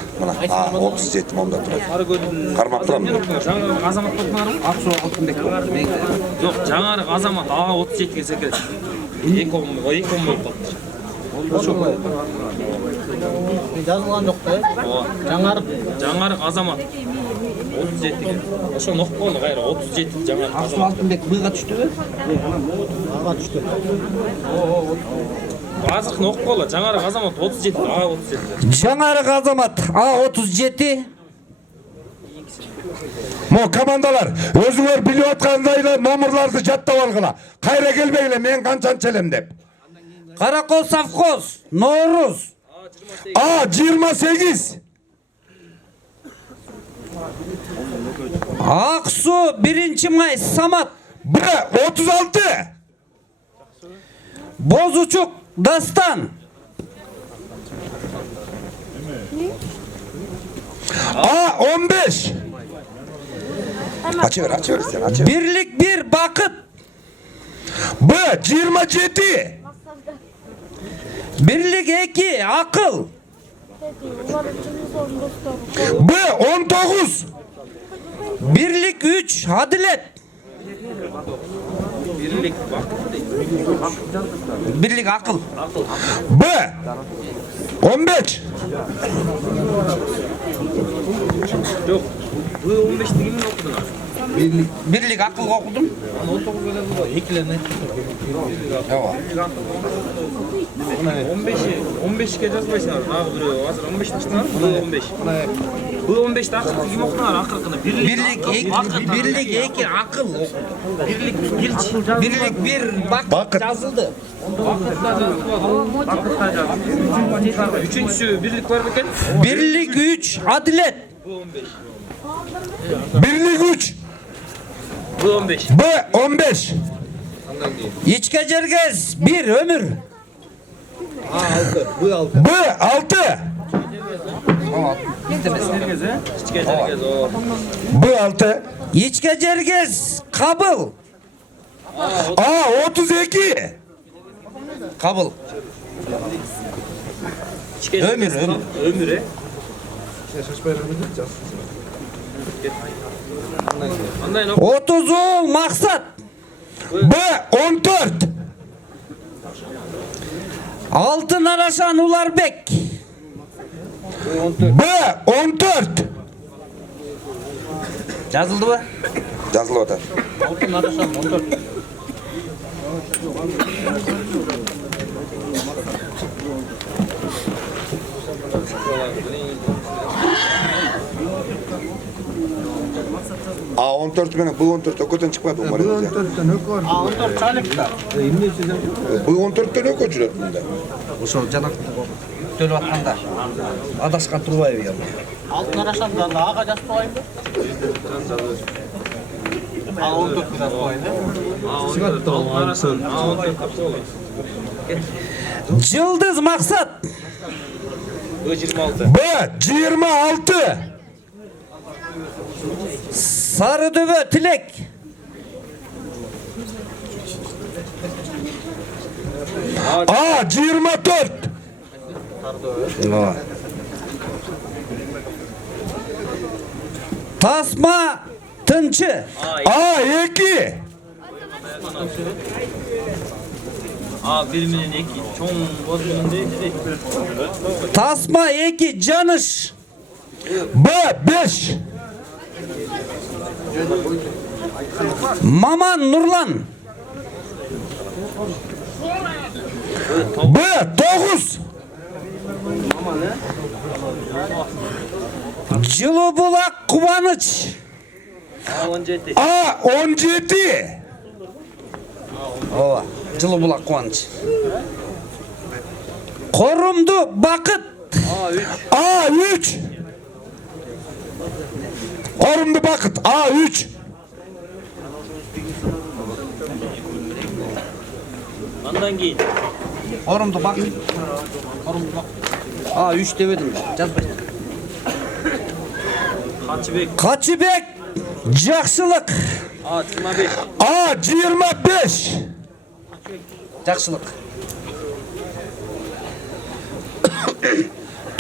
A 37 onda durur. Arı gördüm. Karmak duram mı? Жаңарық азамат болдыңар ма? Aksu Altınbek. Жоқ, жаңарық азамат аға 37-ге секіреді. 2 он болып қалыпты. жазылған жоқ та жаңарық азамат 37-ге. Ошо ноккону кайра 37 жаңарық Aksu азамат. Altınbek быйга түштү бе? аға түштү Азық нокколо жаңарық азамат 37, аға 37. Жаңарық Azamat A37. Mo komandalar özüңөр bilip aткандайлар номерларды жаттап алгыла. Кайра келбегиле мен канчан челем деп. Karakol Safkoz Novruz. A 28. Aksu 1. May Samat. B 36. Bozuçuk Dastan. A 15. Açıver sen açıver. Birlik 1 Bakıt. B 27. Birlik 2 Akıl. B19. Birlik 3 Adilet. Birlik akıl. B15. Yok. Bu 15'te kimin okudun? Birlik akıl okudum. 15'e жазбайсыңар. Ағы біреу. Азыр 15 таштыңар. Bu 15. Bu 15'te akıl kim okudun? Akılını. Birlik 2 akıl. Birlik 1 bak yazıldı. Üçüncüsü birlik var mı eken? Birlik 3 Adilet. Birlik 3. Bu 15. B15. İçke cergez 1 ömür. B6. B6. İçke cergez kabıl. A32. Kabıl. Ömür. Ömüre. 30 ol maksat. B14. Altın Araşan Ularbek. B14. Yazıldı mı? Yazıldı. Altın Araşan 14. A14 менен B14 өкөдөн чыкпады умар. A14 çalıpta. B14төн өкө жүрөт мында. Ошо жанак төлөп атканда адашкан турбайбы я. Altın Araşan'dan da ağa жазып коюнбу? A14 жазып коюнбу? Yıldız maksat. B26. Sarıdöve Tilek. A24. Tasma Tınçı. A2. Biriminin eki. Çoğun bozgunun değil. Tasma 2 Canış. B5. Maman Nurlan. B9. Cılıbulak Kubanıç. A17. Ova, Cılıbulak Kubanıç. Korumdu Bakıt. A3. Korumdu Bakıt. A3. Ondan giyin. Korumdu Bakıt. A3 demedim. Yazmayın. Kaçıbek Jakşılık. A25. A25. Jakşılık.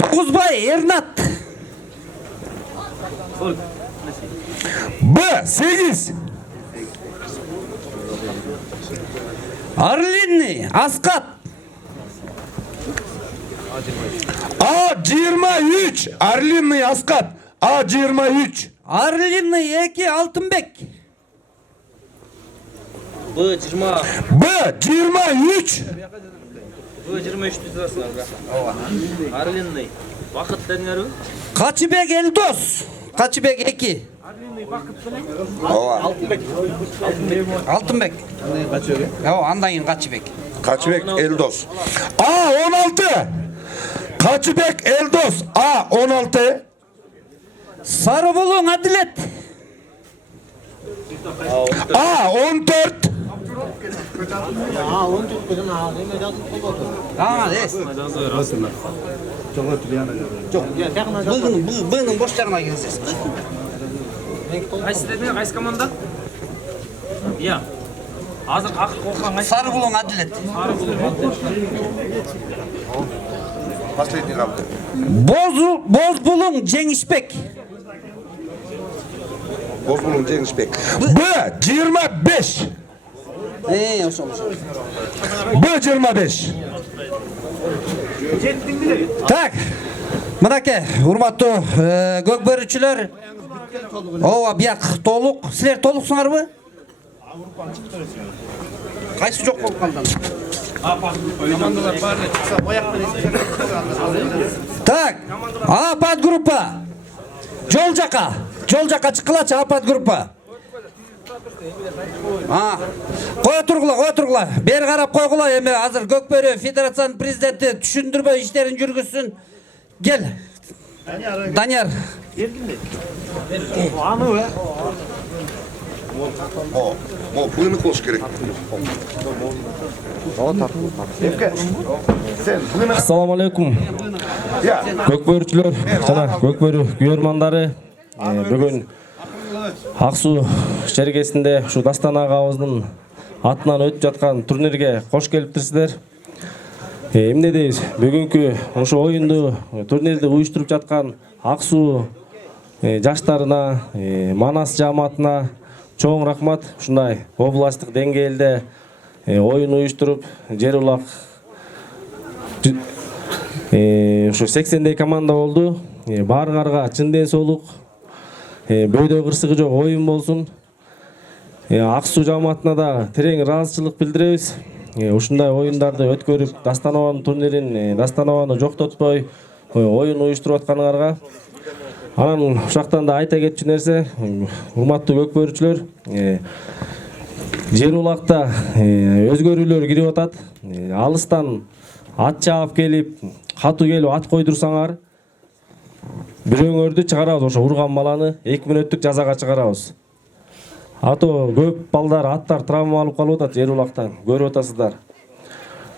Dokuzbay Ernat. B8. Arlinli Askat. A23. Arlinli Askat. A23. Arlinli Eki Altınbek. B20. B23. B23 düzasınlar. Arlinli. Vakit deniyor. Kaçıbek Eldos. Kaçıbek Eki. Altınbek. Ya andayın Kaçıbek. Kaçbek Eldos. A16. Kaçıbek Eldos. A16. Sarıbulun Adilet. A14. Bugün boş yanına gideceğiz. Qayсы dedin? Qayсы komanda? Ya. Hazır akıl korkan qayсы? Sarıbulun Adilet. Sarıbulun Adilet. Последний қалды. Бозбулуң Жеңишбек. Бозбулуң Жеңишбек. Б 25. Ошол. Б 25. Так. Мынаке, урматтуу көкбөрүчүлөр. Ооба, бияк толук. Силер толуксуңарбы? Кайсы жок болуп калдың? Так, апат группа. Жол жака чыккылачы апат группа. Кое тургула. Бери карап койгула, эми азыр Көкбөрү Федерациянын президенти түшүндүрмө иштерин жүргүзсүн. Gel. Данияр. Быйынык болуш керек. Ассаламу алейкум. Көкбөрүчүлөр жана көкбөрү күйөрмандары бүгүн ак суу чергесинде ушу Дастан агабыздын атынан өтүп жаткан турнирге кош келиптирсиздер. Эмне дейбиз? Бүгүнкү ошо оюнду, турнирди уюштуруп жаткан ак суу жаштарына, Манас жааматына чоң рахмат. Ушундай областтык деңгээлде оюн уюштуруп, жер улак ушу 80дей команда болду. Баарыңарга чын ден соолук, бөөдө кырсыгы жок оюн болсун. Ак суу жааматына да терең ыраазычылык билдиребиз. Ушундай оюндарды өткөрүп, Дастанованын турнирин, Дастанованы жоктотпой оюн уюштуруп атканыңарга. Анан ушактан да айта кетчү нерсе, урматтуу көкбөрүчүлөр, жер улакта өзгөрүүлөр кирип атат. Алыстан ат чаап келип, катуу келип ат койдурсаңар, бирөөңөрдү чыгарабыз, ошо урган баланы 2 мүнөттүк жазага чыгарабыз. Ато көп балдар, аттар травма алып калып атат жер улактан, көрүп атасыздар.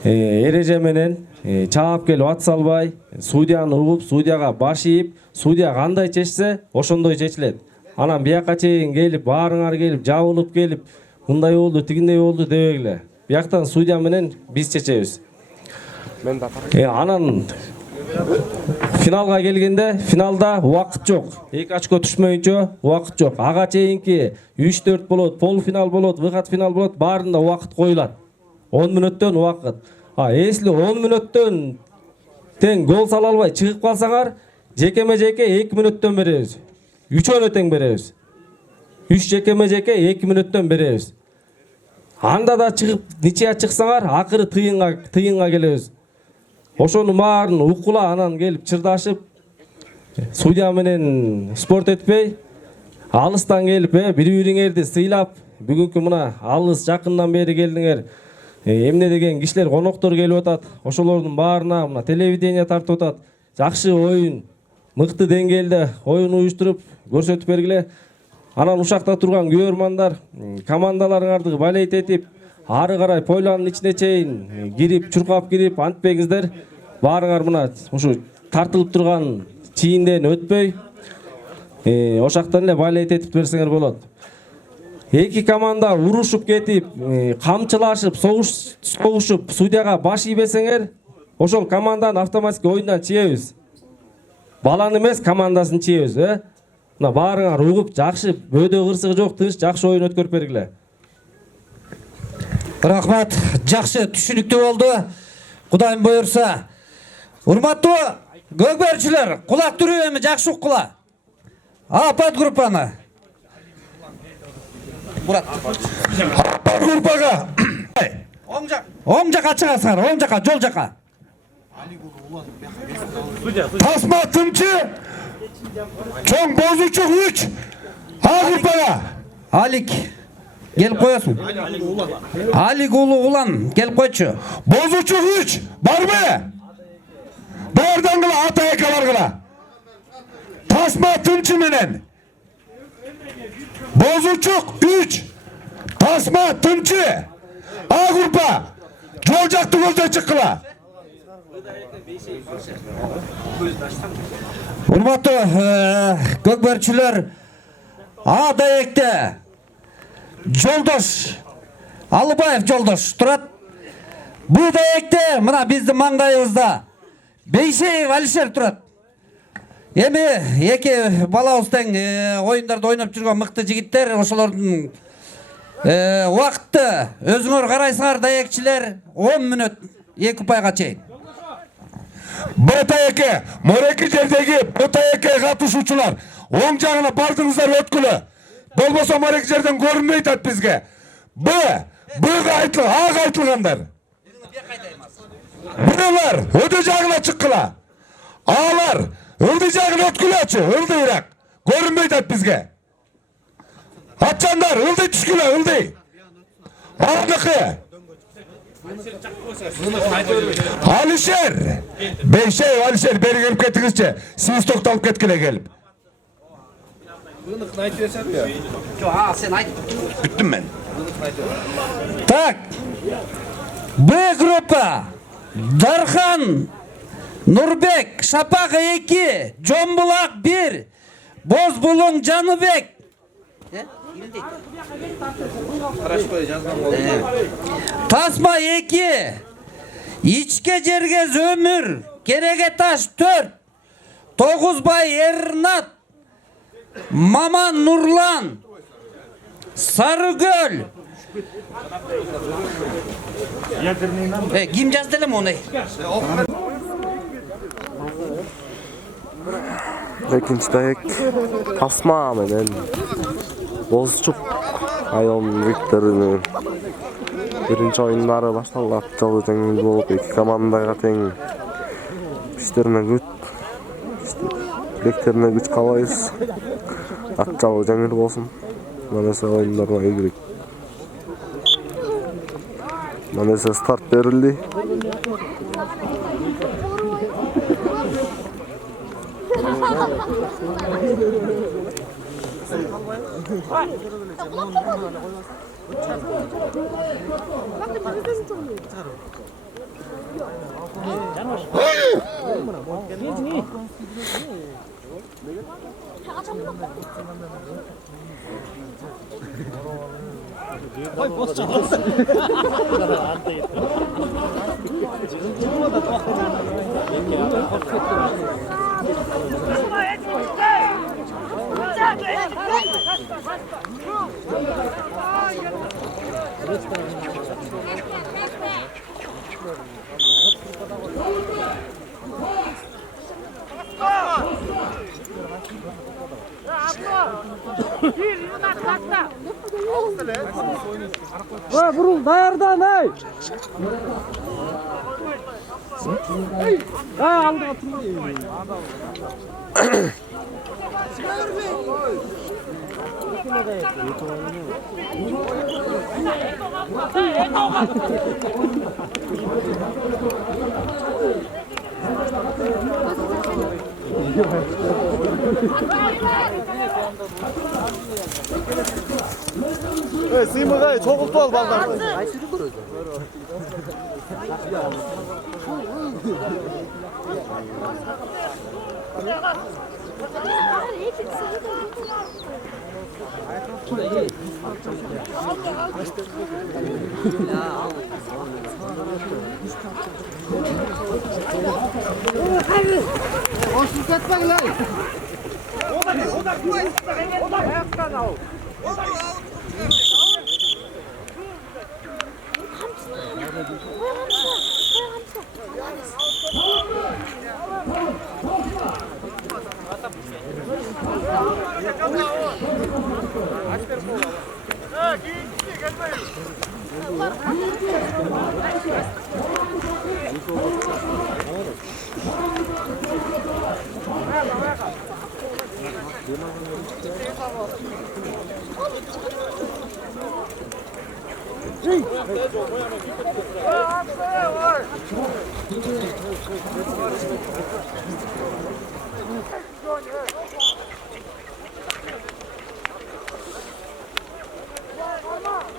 Эреже менен чаап келип ат салбай, судьяны угуп, судьяга баш ийип, судья кандай чечсе, ошондой чечилет. Анан бияка чейин келип, баарыңар келип, жабылып келип, мындай болду, тигиндей болду дебегиле. Бияктан судья менен биз чечебиз. Анан финалга келгенде, финалда убакыт жок. 2 очко түшмөйүнчө убакыт жок. Ага чейинки 3-4 болот, полуфинал болот, выход финал болот, баарында убакыт коюлат. 10 мүнөттөн убакыт. Эсли 10 мүнөттөн тең гол сала албай чыгып калсаңар, жекеме-жеке 2 мүнөттөн беребиз. 3-өн тең беребиз. 3 жекеме-жеке 2 мүнөттөн беребиз. Анда да чыгып, ничия чыксаңар, акыры тыйынга келебиз. Ошону баарын укула, анан келип чырдашып, судья менен спорт этпей, алыстан келип, бири-бириңерди сыйлап, бүгүнкү мына алыс жакындан бери келдиңер. Эмне деген кишилер, коноктор келип атат. Ошолордун баарына мына телевидение тартып атат. Жакшы оюн, мыкты деңгээлде оюн уюштуруп көрсөтүп бергиле. Анан ушакта турган күйөрмандар, командаларыңарды болейт этип, ары карай пойланын ичине чейин кирип, чуркап кирип, антпеңиздер. Баарыңар мына ушу тартылып турган чийинден өтпөй, ошактан эле болейт этип берсеңер болот. 2 команда урушуп кетип, камчылашып, согушуп, судьяга баш ийбесеңер, ошол команданы автоматически оюндан чыгабыз. Баланы эмес, командасын чыгабыз, Мына баарыңар угуп, жакшы, бөөдө кырсыгы жок, тыныч, жакшы оюн өткөрүп бергиле. Рахмат, жакшы, түшүнүктүү болду. Кудайым буйрса. Урматтуу көкбөрүчүлөр, кулак түрүп эми жакшы уккула. Апат группаны. Мурат. Апат группага. Оң жака чыгасыңар, оң жака, жол жака. Тасма тымчы. Чоң бозучук 3. А группага. Алик. Келип коесуң. Алик уулу улан, келип койчу. Бозучук 3. Барбы? Даярдан кыла, ата эке баргыла. Тасма тымчы менен. Бозучук 3. Тасма тымчы. А группа. Жол жакты көздөй чыккыла. Урматтуу көкбөрүчүлөр, А даекте Жолдош Алыбаев Жолдош турат. Бу даекте мына биздин маңдайыбызда Бейшеев Алишер турат. Эми эки балабыз тең оюндарда ойноп жүргөн мыкты жигиттер, ошолордун убакытты өзүңөр карайсыңар даекчилер 10 мүнөт 2 ұпайға чейин. БТЭК, Мореки жердеги БТЭК катышуучулар оң жагына бардыңыздар өткүлө. Болбосо Мореки жерден көрүнбөй атат бизге. Б'га айтылгандар. Б'лар өдө жагына чыккыла. Алар ылды жагына өткүлөчү, ылдыйраак. Көрүнбөй атат бизге. Атчандар ылдый түшкүлө, ылдый. Аныкы. Алишер, Бейшеев Алишер бери келип кетиңизчи. Сиз токтолуп кеткиле келип. Сен айт. Бүттүм мен. Так. Б группа. Дархан, Нурбек, Шапак 2, Жомбулак 1, Бозбулуң Жаныбек. Тасма 2, İçke Жергез Өмүр, Керегеташ 4, Тогузбай Эрнат, Маман Нурлан, Sarıgöl. Kim жазды эле муну? Экинчи даек Тасма менен Бозчук айылынын викторунун биринчи оюндары башталып, жолу жеңил болуп, эки командага тең. Биштерине күч, билектерине күч каалайбыз. Ат жолу жеңил болсун. Манесе оюндарга ийгилик. Манесе старт берилди. Burul dayardan ey. Aldı atın. Сыймыгай чогултуп ал балдарды.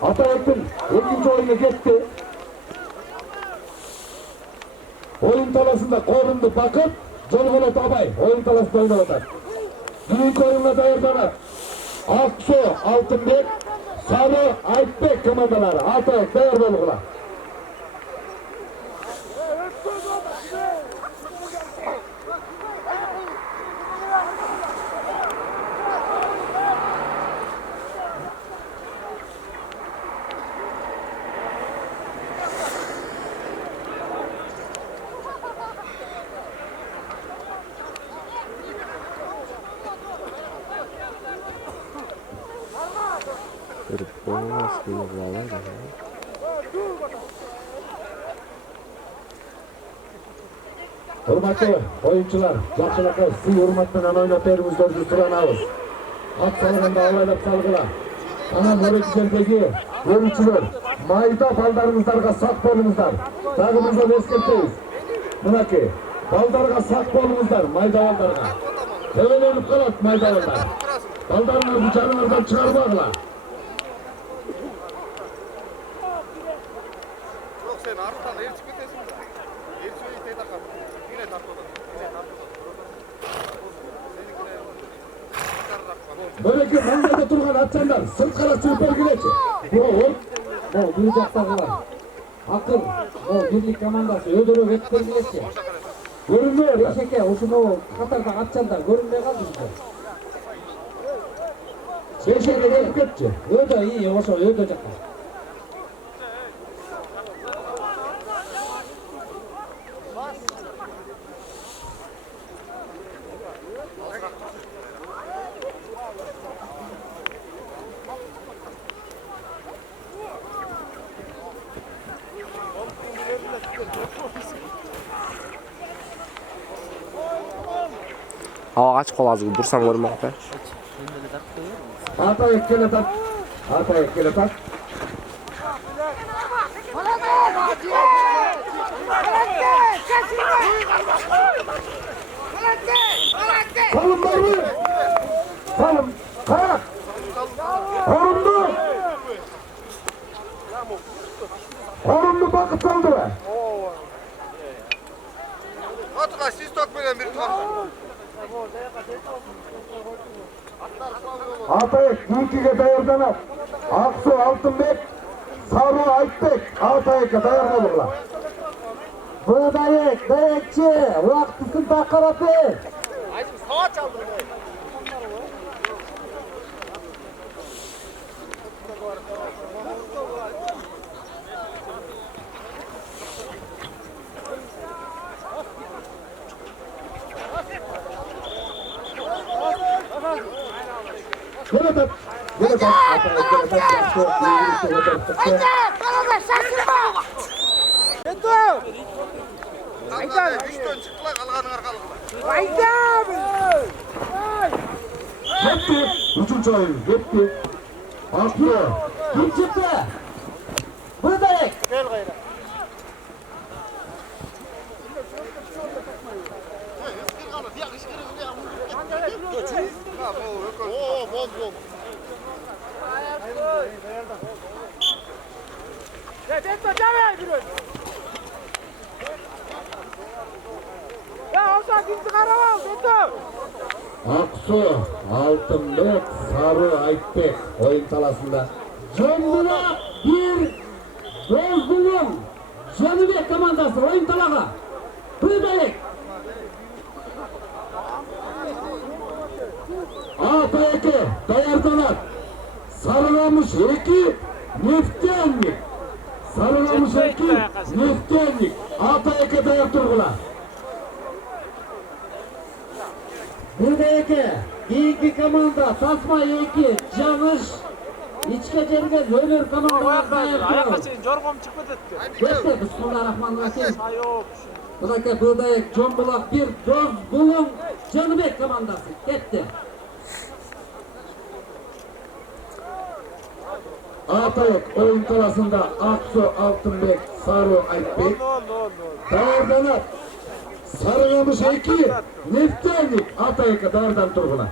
Atayekin ikinci oyuna gitti. Oyun talasında korundu bakıp Jolgolat Abay oyun talasında oynadı. Büyük oyunla dayırdanar. Aksu, Altınbek, Sarı, Aytbek komandaları. Atayak dayır bolgular. Hurmatlı oyuncular, yaxşılaqlar, siz hurmat bilan o'ynab berishingizlarni so'raymiz. At salganda avaylab salgılar. Ana mörekçerdeki oyuncular, mayda baldarınızlarga sak bolunuzlar. Dagı bizden eskerteyiz. Mınaki, baldarga sak bolunuzlar, mayda baldarga. Tevelenip kalat mayda balдар. Baldarınızı canınızdan çıkarmagılar. Yok sen arıdan erçip ketesin. Erçiyi teyze kalk. Yine tartmadan. Böyleki mangada turgan atçanlar, sırt karası belgileçi. Bu jaktagılar. Akıl, birlik komandası ödülü vek belgileçi. Görünmeye Beşeke, uşunu Katar'da atçanlar görünmeye kaldı bize. Beşeke gelip ketçi. Ödü iyi, oşo ödü jakta. Hava açık olazı dursam görmekte. Ata ekkele tak. Ata ekkele tak. Salın bari. Salın. Kayak. Korundu. Korundu bakıp saldı be. Atla siz tokmayın bir tutar. Atayık ilkiге daярданат. Аксу Алтынбек, Сару Айтбек Атайыкка даяр болуңlar. Быдайык, даякчы, убактысын такараты. Aycım sağa çaldı. Gene tak. Gene tak. Atayık gene tak. Haydi, bana şaşırma. Yeto. Haydi. 3 ton çıktılar, kalganlar kaldılar. Haydi. Yetti. Üçüncü oyun. Yetti. Akıyor. Kim çıktı? Bıdayık. Gel gayra. Oo, bol bol. Ya Beto çabuk bir. Ya olsa kimse karamam Beto. Aksu, Altınbek, Sarı Aytbek oyun talasında. Cembula bir Bozgul'un Cenibek komandası oyun talaga. Bıdayık. Atayık'ı dayardanak. Sarılamış eki neftenlik. Sarılamış eki neftenlik. Atayık'ı dayar turgular. Bıdayık'ı ilk komanda Tasma eki Canış İçke Cerge Zöner komandalar dayar turgular. Jorgom çıkıp etti. Geçti. Bismillahirrahmanirrahim. Bıdayık Bıdayık Combulak bir Bozgul'un Cenibek komandası. Gitti. Atayık oyun talasında Aksu Altınbek, Sarı Aytbek, Dayardanat, Sarıgamış Eki, Neftenlik Atayık'a dayardan turgular.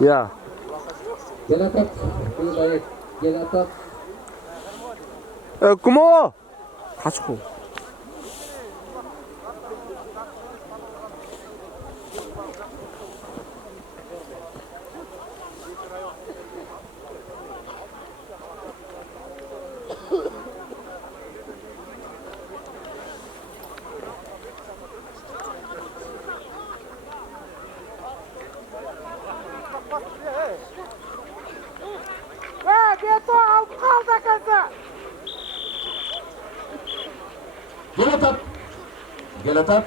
Ya. Gel atak, Bıdayık, gel atak. Kumo. Kaçku. atat.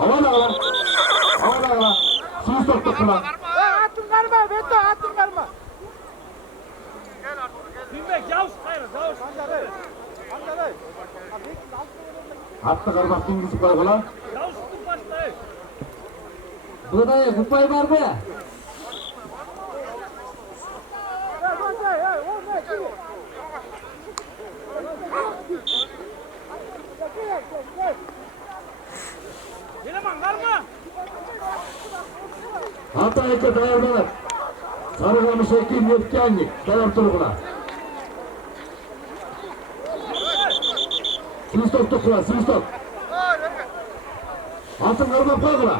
Aman ağlar. Aman ağlar. Suyu soktuk buna. Atın karma, Beto atın karma. Bilmek, Yavuz, hayır, Yavuz. Ancaray. Attı karmak dingisi koy buna. Yavuz tutun başlayın. Buğday kupay var mı? Geleman karma. Hatay'da dayanmalar. Sarıgamış ekim yetkenlik. Dayan turgula. Sivistok tukula, sivistok. Altın karmak koy buna.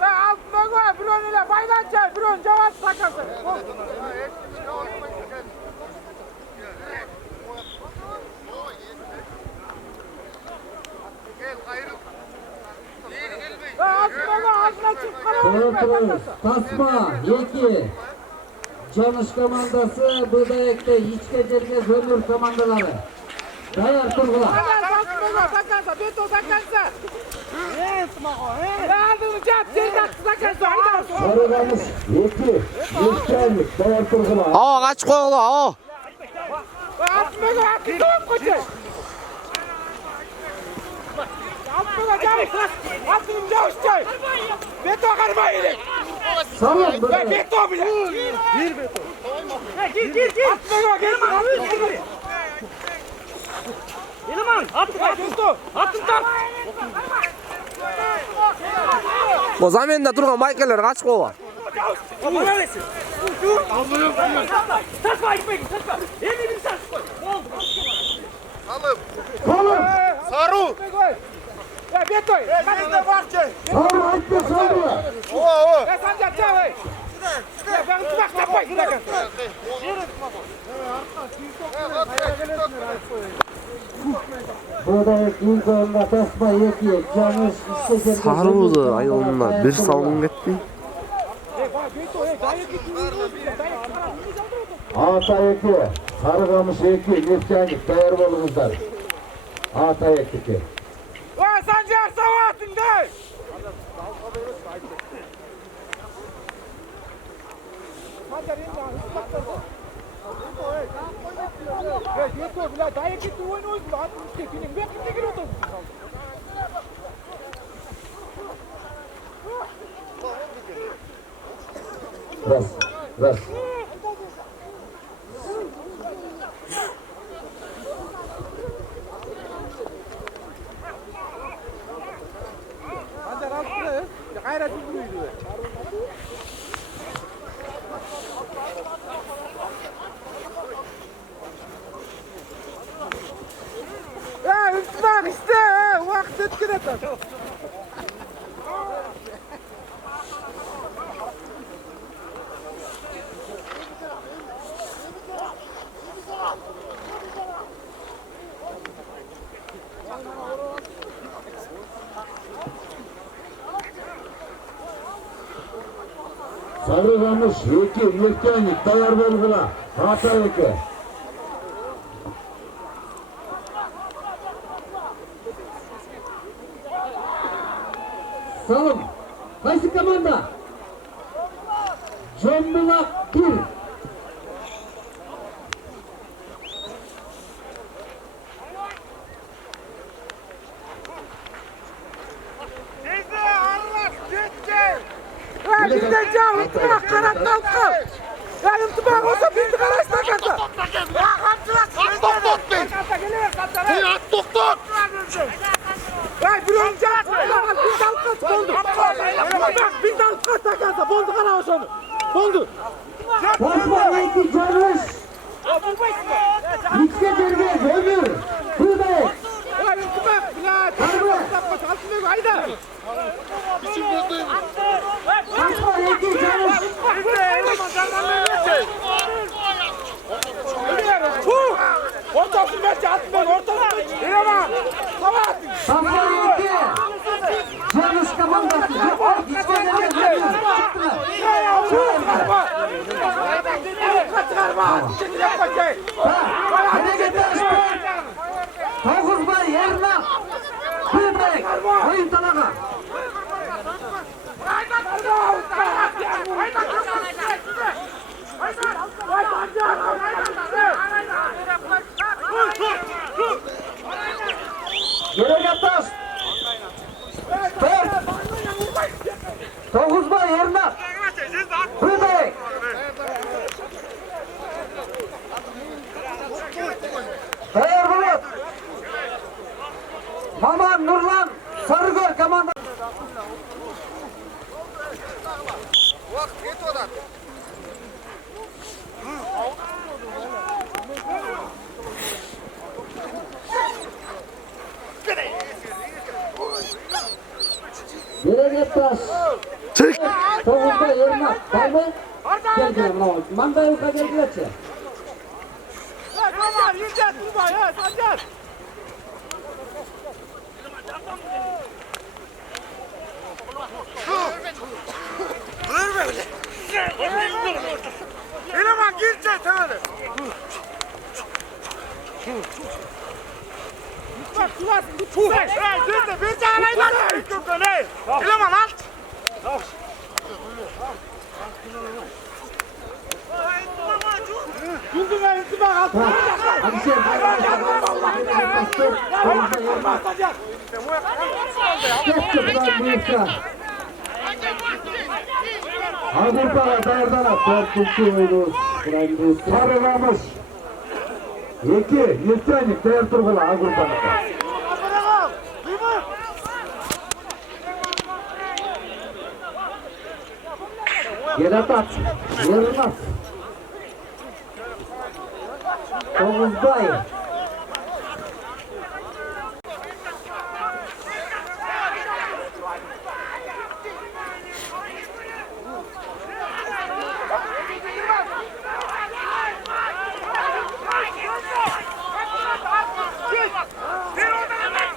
Altına koy, Bron ile baylanca, Bron cevap sakası. Koyuyoruz. Tasma, Yeki. Camış komandası, Budayek'te içke cergez ömür komandaları. Dayar turgula. Sakansa, Beto sakansa. Aldığını cevap, Ceydat sakansa. Sarıgamış Yeki yetkenlik. Dayan turgula. Aa kaç koyulu aa. Altına koy, atın soğuk koçu. Altına Cavuz, atın Cavuz çay. Beto karma iyilik. Salın böyle. Beto bile. Gir Beto. Gir. Atına koy, gir. İlman, atın Beto. Atın tam. O zamanda turgan baykeler kaç koyulu? Bana versin. Saçma gitmeyin, saçma. Elini bir saç koy. Salın. Saru. Ya Betoy, ben de var ki. Salın hakkı salın. Ya sen de çay. Ya ben tutmak yapay gidelim. Budayek ilk oyunda tasma, Yeki. Camış, içke cergez. Sarıuzu ayoluna bir salgın gitti. Hatay'daki Sarıgamış Yeki yetkenlik. Dayan bolunuzlar. Hatay'daki. Vay Sancar Savaş'ında. Ras. Ya bak işte vakit etkin et. Sarıgamış Yeki yetkenlik. Dayan bolunuzlar. Hatay'daki. Salım. Kaysı komanda? Combulak 1. Ya bizden cevap ıntımak kanattan kal. Ya ıntımak olsa bildik araçta kalsa. Ya hamçılar. At doktor bey. At doktor. Ya bir önce bir dal kaç oldu. Bak bir dal kaç takarsa boldu kana o sonu. Boldu. Tasma, Yeki, Camış. İçke cergez ömür. Budayek. Ya ıntımak. Ya altını hayda. Biçim bozdu. Tasma, Yeki, Camış. Ortasını ver, atın ben ortasını. İnanma. Tamam. Tasma, Yeki. Camış komandası. İçke cergez ömür. Ya Toğuzbay Ernak, Gülbek, oyun talağa. Göregettaş. Toğuzbay Ernak, Gülbek. Tayar Bulut. Maman Nurlan Sarıgöl komanda. Vakt git odan. Göregettaş. Çık. Toğuzbay Ernak. Var mı? Gel gel bravo. Manda yuka gel geçe. Sancar, yiyeceğiz Dubai, ha Sancar. Dur böyle. Eleman girecek hadi. Bak kulak, bu hey, dur bir tane var. Eleman al. Güldüm ben intibak altına. Hadi sen Avrupa'ya dayardanak, korkunçlu oyunu, sarılamış. İki, yırtaylık, dayar turgula Avrupa'da. Gelatat, Yılmaz. Toğuzbay.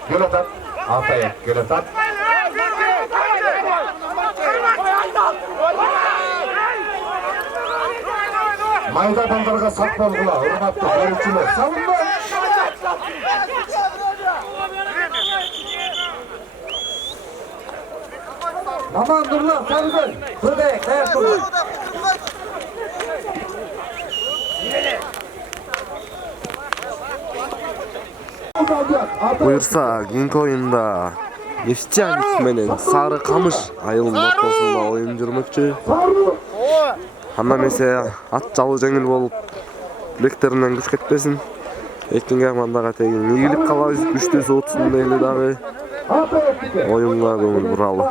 Gelatat, Altay'a Gelatat. Mayda adamlarga sap bolgula, hurmatly ko'ruvchilar. Savunma. Maman Nurlan Sarıgöl. Gülbek, dayar turgula. Buyursa keyinki oyunda Nefçanik menen Sarı Kamış ayılın ортосунда oyun жүрмөкчү. Андан эсе ат жалы жеңил болуп, билектеринен күч кетпесин. Экинги командага тегин ийгилик каалайбыз, күчтүүсү отсун дейли дагы. Оюнга көңүл буралы.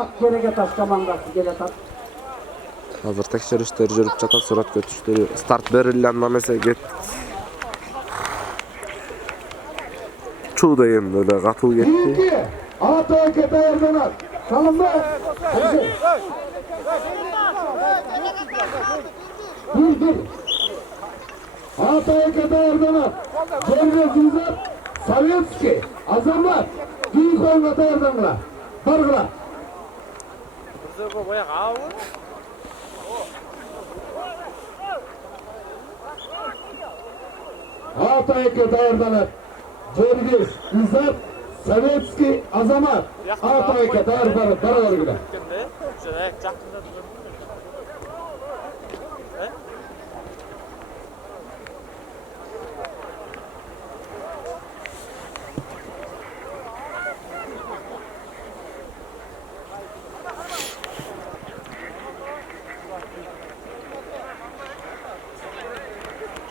Азыр текшерүштөр жүрүп жатат, сурат көтүштөрү старт берилди, андан эсе кет. Чуу деген эле катуу кетти. Altay'a dayardanak. Savunma. Bir. Altay'a dayardanak. Cengiz Yüzat, Sovetski, Azamlar. İlk oyuna dayardanlar. Bargılar. Altay'a dayardanak. Cengiz Yüzat, Sovetski, Azamat. Altay'a dayardanak. Bargılar.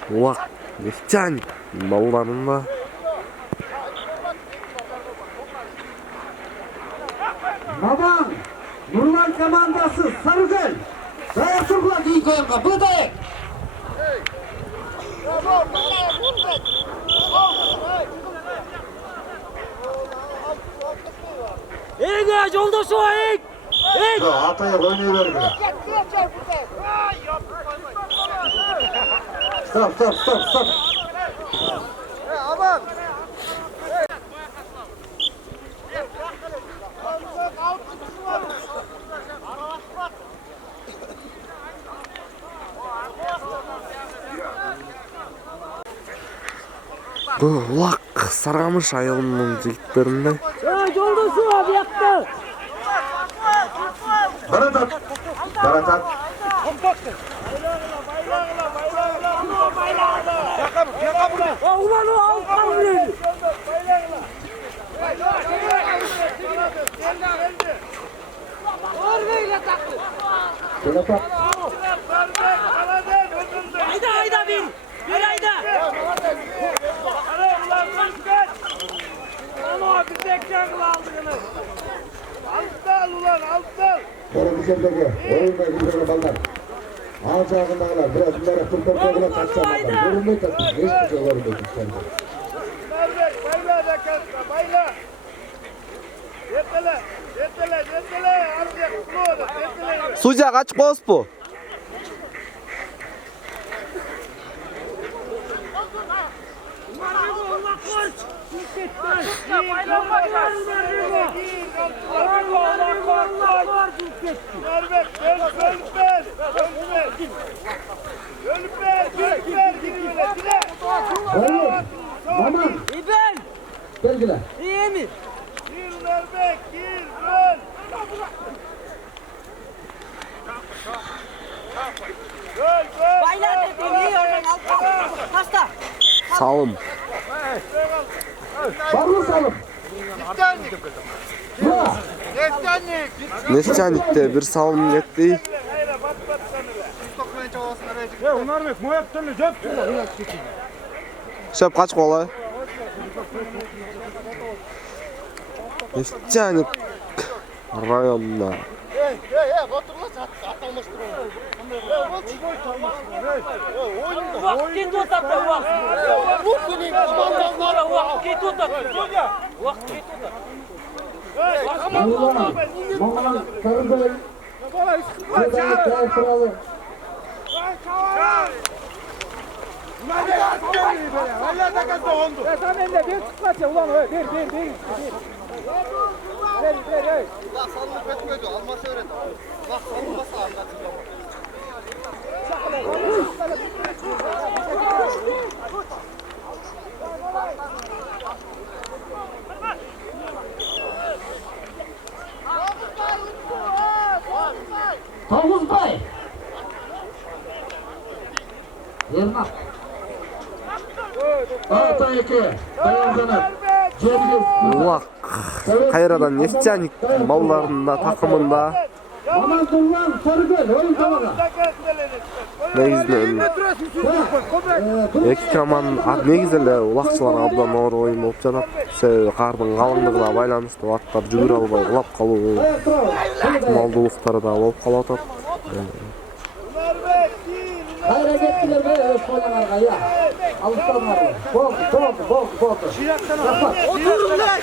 Улак Нефтяник балдарында Maman Nurlan komandası Sarıgöl. Dayar turgula keyinki oyunga. Bıdayık. Ege yoldaşı o Ege. Altay'a oynayıverdiler. Stop. Aman. Ulak Sarıkamış ayılının jigitlerinde. Жолдошу объекты. Baratat. Baratat. Ulan o al kalın. Hayda bir. Bir hayda. Ama bir tek yakıl aldığını. Altta ulan altta. Televizyon oyunla ilgili ballar. Ağaç ağacındalar biraz bunlara tırpırtlarına kaçacaklar. Yorulmayı kaçın. Hiçbir şey yorulmayı kaçın. Bayla da kaçma bayla. Yetele. Artık yetele. Suca kaç kos bu? Aman. İben. Geldiler. İyi mi? Gir Merbek gir. Dön. Baylar dediğin iyi oradan al. Hasta. Salım. Var mı salım? Neşçanik'te bir salım yetti. Şöp kaç kolay? Neşçanik rayonunda. Vakti tutak da vakti. Bu günün zamanlara vakti tutak. Vakti tutak. Moğol Sarıbey. Buradan kral kralı. Tavuzbay. Yermak. Ata eki. Dayancanık. Cengiz. Ulak Kayradan Neşçanik mallarında takımında. Aman Durlan Sarıgöl. Oyun tamamı. Negizden Ekkaman negizde ulakçılar abdan doğru oyun olup жатат. Кардын калыңдыгына байланыштуу аттар жүгүрө албай кулап калуу ыкмалдуулуктары да болуп калып атат. Kayra gettiler be öz koyunlarga ya. Alıştırmalar. Bol. Oturun lan.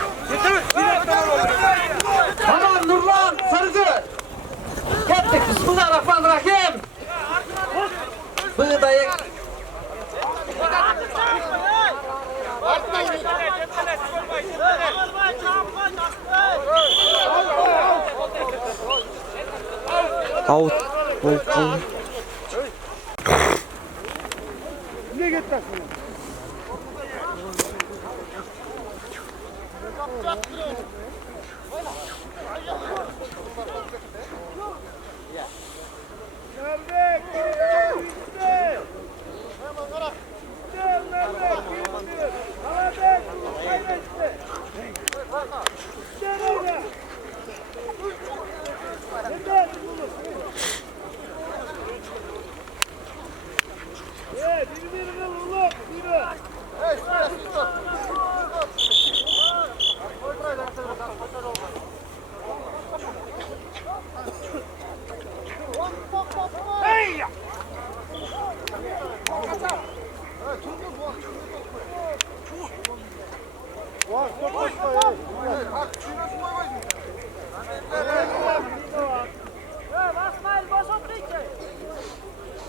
Tamam Nurlan Sarıgöl. Kettik. Bismillahirrahmanirrahim. Bıdayık. Out. Ne gittin?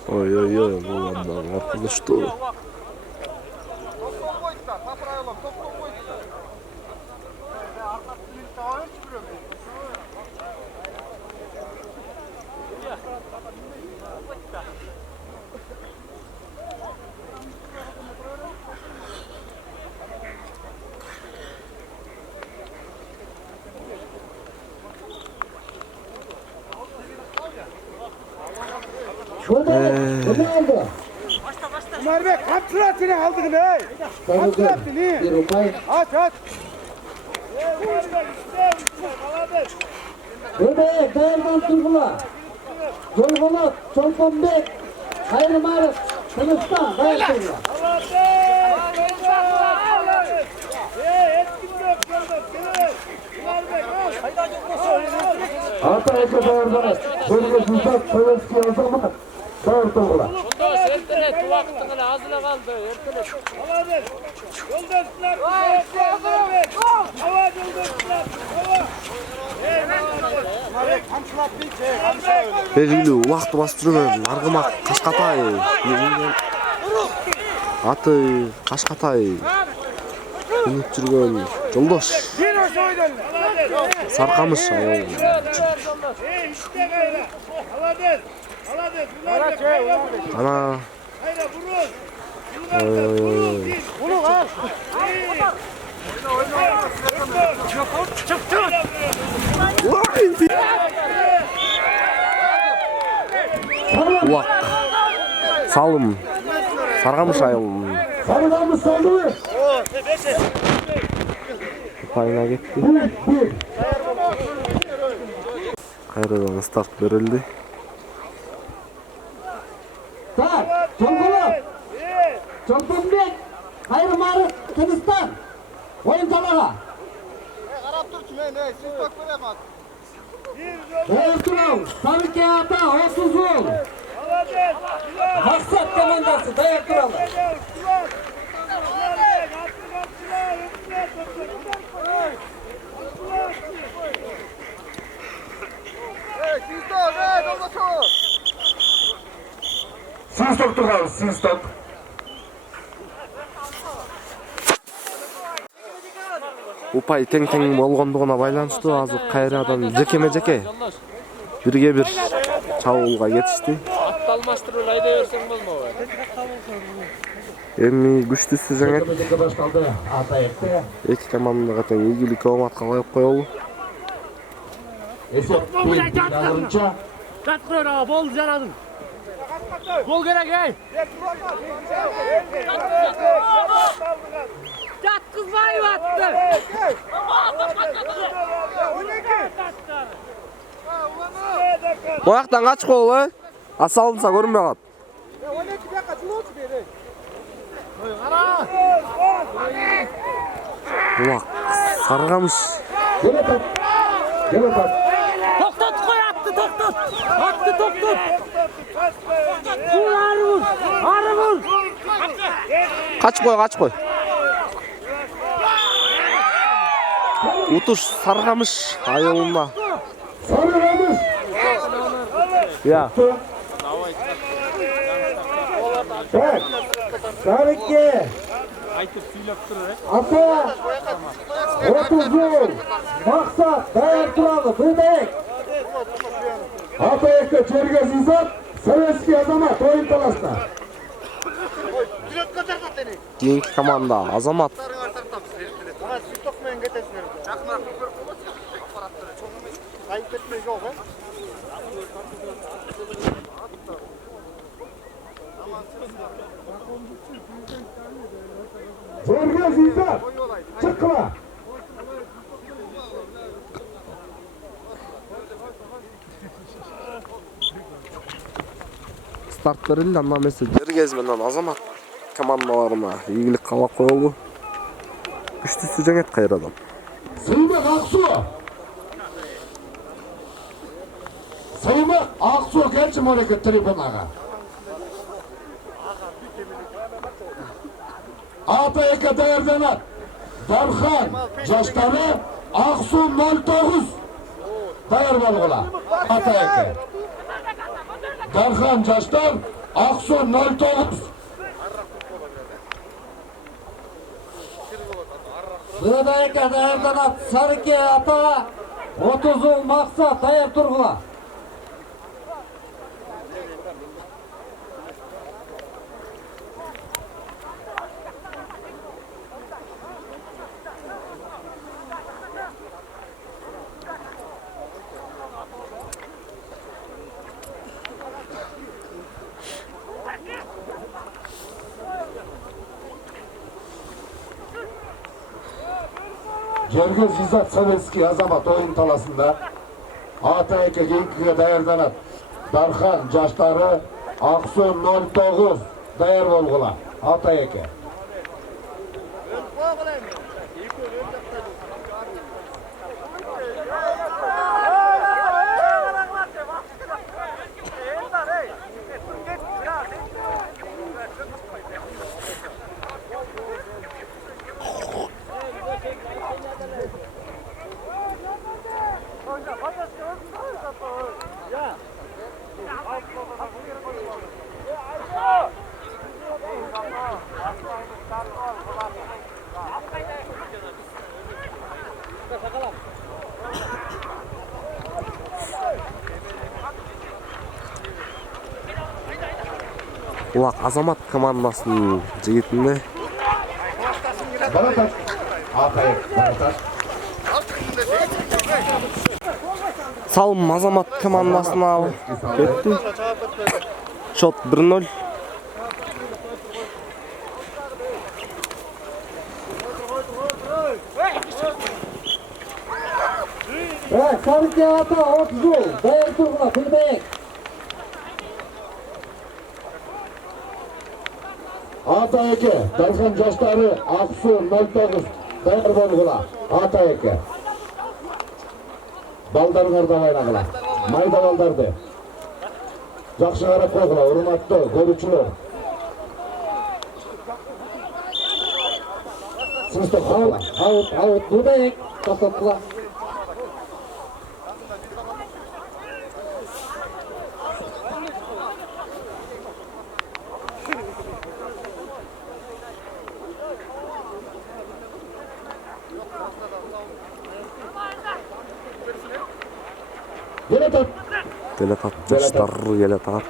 Ой, ulanlar arkadaştı. Umarbek kamçılar seni aldın ey. Kamçılar seni. Aç aç. Öde değerli Turgula. Yolgunat, Çolpanbek, Hayri Marif, Kılıçdan, değerli Turgula. Ata eke değerli. Bölge Gülsat, Sovetski yazılmak. Değerli Turgula. Ertele, vaktine azına kaldı. Ertele. Yoldaşlar. Hava yoldaşlar. Belgili убакытты басып жүргөн Аргымак Кашкатай. Аты Кашкатай. Өнүп жүргөн жолдош. Саркамыш айыл. Ана. Улак. Салым. Саргамыш айыл. Sarılanmış saldı. Payına gitti. Kayradan start verildi. Sağ, Çolpanbek, Çolpanbek, Hayri Marif, Kılıçdan. Oyun talağa. Karap dur ne siz bak böyle bak. Ertuğrul, Sarıke Ata, 30 yıl. Maksat komandası, dayak kralı. Siz tutturlar, siz tut. Упай тең-тең болгондугуна байланыштуу азыр кайрадан жекеме-жеке 1-1 чабуулга кетишти. Atты almashtırıp ayda versen bolmabı. Эми күчтүүсү жеңет. Эки командага тең ийгилик ооматка коюп коелу. Bol canadın. Gol gerek ey. Jatkızmayıp attı. Бояктан качып коелу, а салынса көрүнбөй калат. Улак, Саргамыш. Toktat koy attı toktat. Attı toktat. Vur arı vur. Arı vur. Качып кой. Утуш Саргамыш айылында. Sarılanmış. Я. Evet. Sarıke. Ata. 30 yıl. Maksat, dayak kralı, Bıdek. Ata eke çerge zizat. Sovetski azamat, oyun talasına. Keyinki komanda Азамат. Çerge zizat. Çıkla. Старт берилди, андан эмесе Жергез менен Азамат командаларына ийгилик каалап коелу. Күчтүүсү жеңет кайрадан. Sıymak Aksu. Sıymak Aksu gelçi moreket tribunaga. Atayaka değerlenat. Darhan Caşları Aksu 09. Dayar balgıla. Atayaka. Darhan Caşlar Aksu 09. Bıdayka değerlenat, Sarıke Ata, 30 yıl maksat, dayak turgula. Cergöz İzzat Sovetski Azamat oyun talasında Atayeke Genki'ye dayardanat. Darhan Caşları Aksu 09 dayar bolgula. Atayeke. Улак Азамат командасынын жигитинде. Баратат. Атайек. Баратат. Салым Азамат командасына кетти. Шот 1-0. Sarıkya ata 30 gol. Dayar turgula Kıldayek. Atayeke. Darhan Caşları Aksu 09 dayar bolgula. Atayeke. Baldarыңарды байлағыла. Майда балдарды. Жақшы қарап қойғыла, урматты, көрүүчүлөр. Сыныстық қойғыла. Аут, Кылдайек. Тоқтоткула. Делетат жаштар келатат.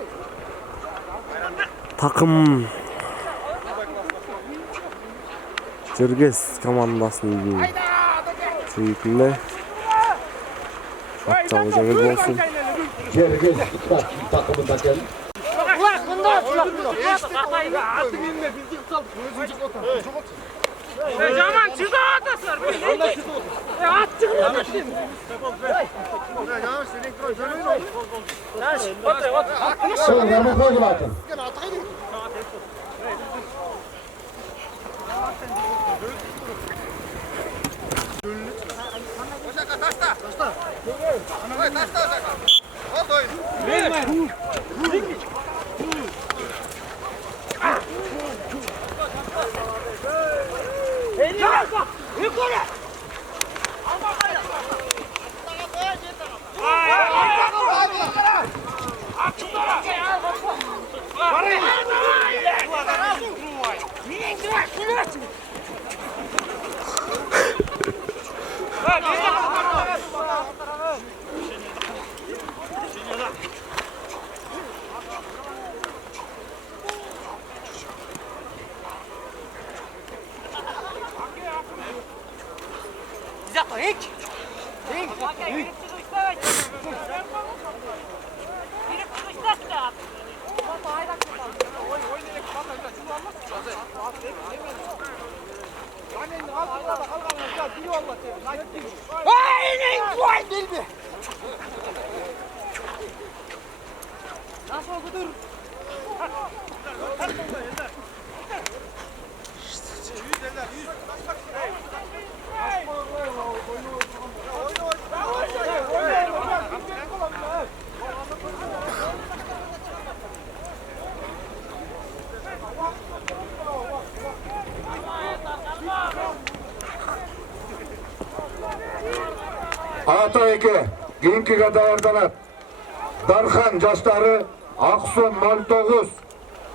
Такым Жергес командасынын жигитинде. Атчалы жеңил болсун. Жергес такымында кел. Жаман чыга атасыздар. Ат чыгып кетти. Atayeke Genki'ye dayardanat. Darhan Caşları Aksu 09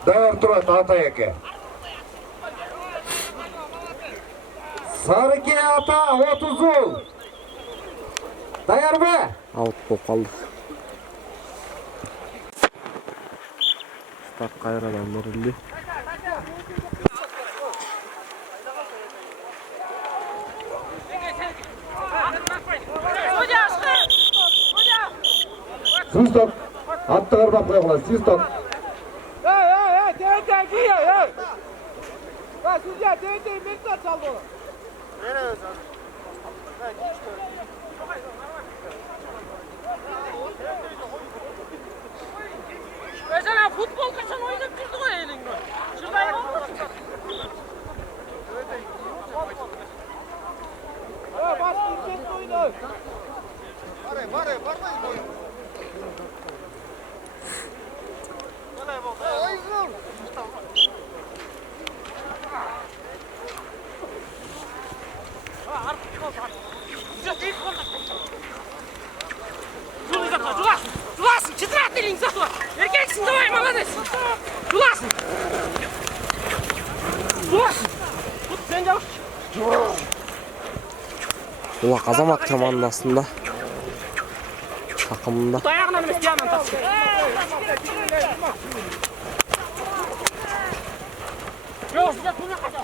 dayar turat Atayeke. Sarıkya ata 30 gol. Dayar be. Out болып қалды. Start қайрадан берілді. Свисток. Атты қарбап қойғыла. Свисток. Судья, ты минут салды. Julasın, çıtırat elini satma. Erkeksin, давай, молодец. Julasın. Julasın. Tut, sen de Ulak Azamat komandasında takımında. tut ayağına mı isteyen antarsın? Yok, size bunu kaçar.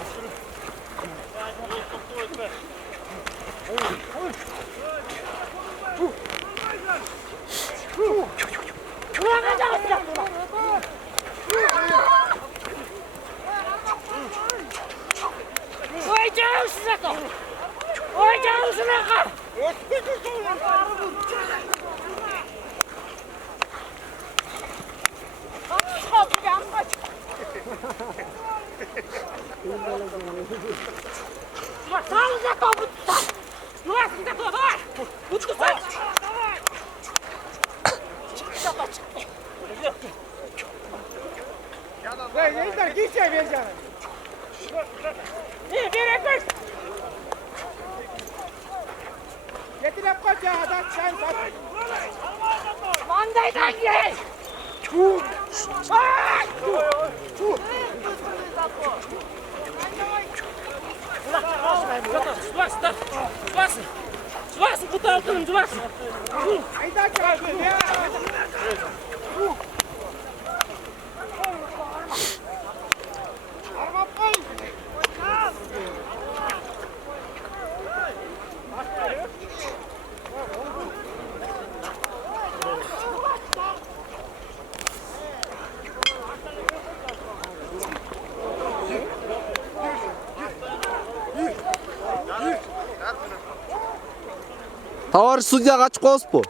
Ой, canım size kal. Ой, canım size kal. Sağlıca kal, bu tutar. Yuvar, size kal, давай. Bu tutar. Gençler giysiye vereceğim. İyi, bir ekmek. Getirip kaç ya adam sen sat. Mandaydan ye. Julasın, kutu altının julasın. Ayda çağırdın ya. Товарищ судья kaç koz bu?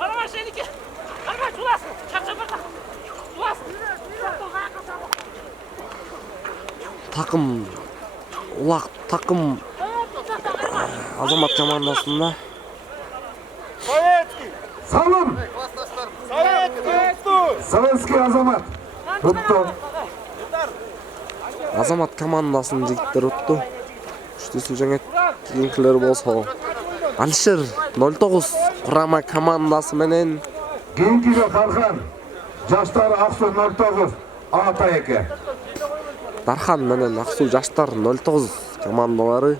Araba şeydeki. Araba julasın. Çarşafada. Julasın. Takım Ulak takım Azamat komandasında. Salım. Salenski Azamat. Tuttu. Azamat komandasının jigitler tuttu. Üçtüsü және kийинкилер болсо Alişer 09 kurama komandası menen Keyinkiga kalkan. Жаштар Аксу 09. Атайке. Дархан менен Аксуу жаштар 09 командалары.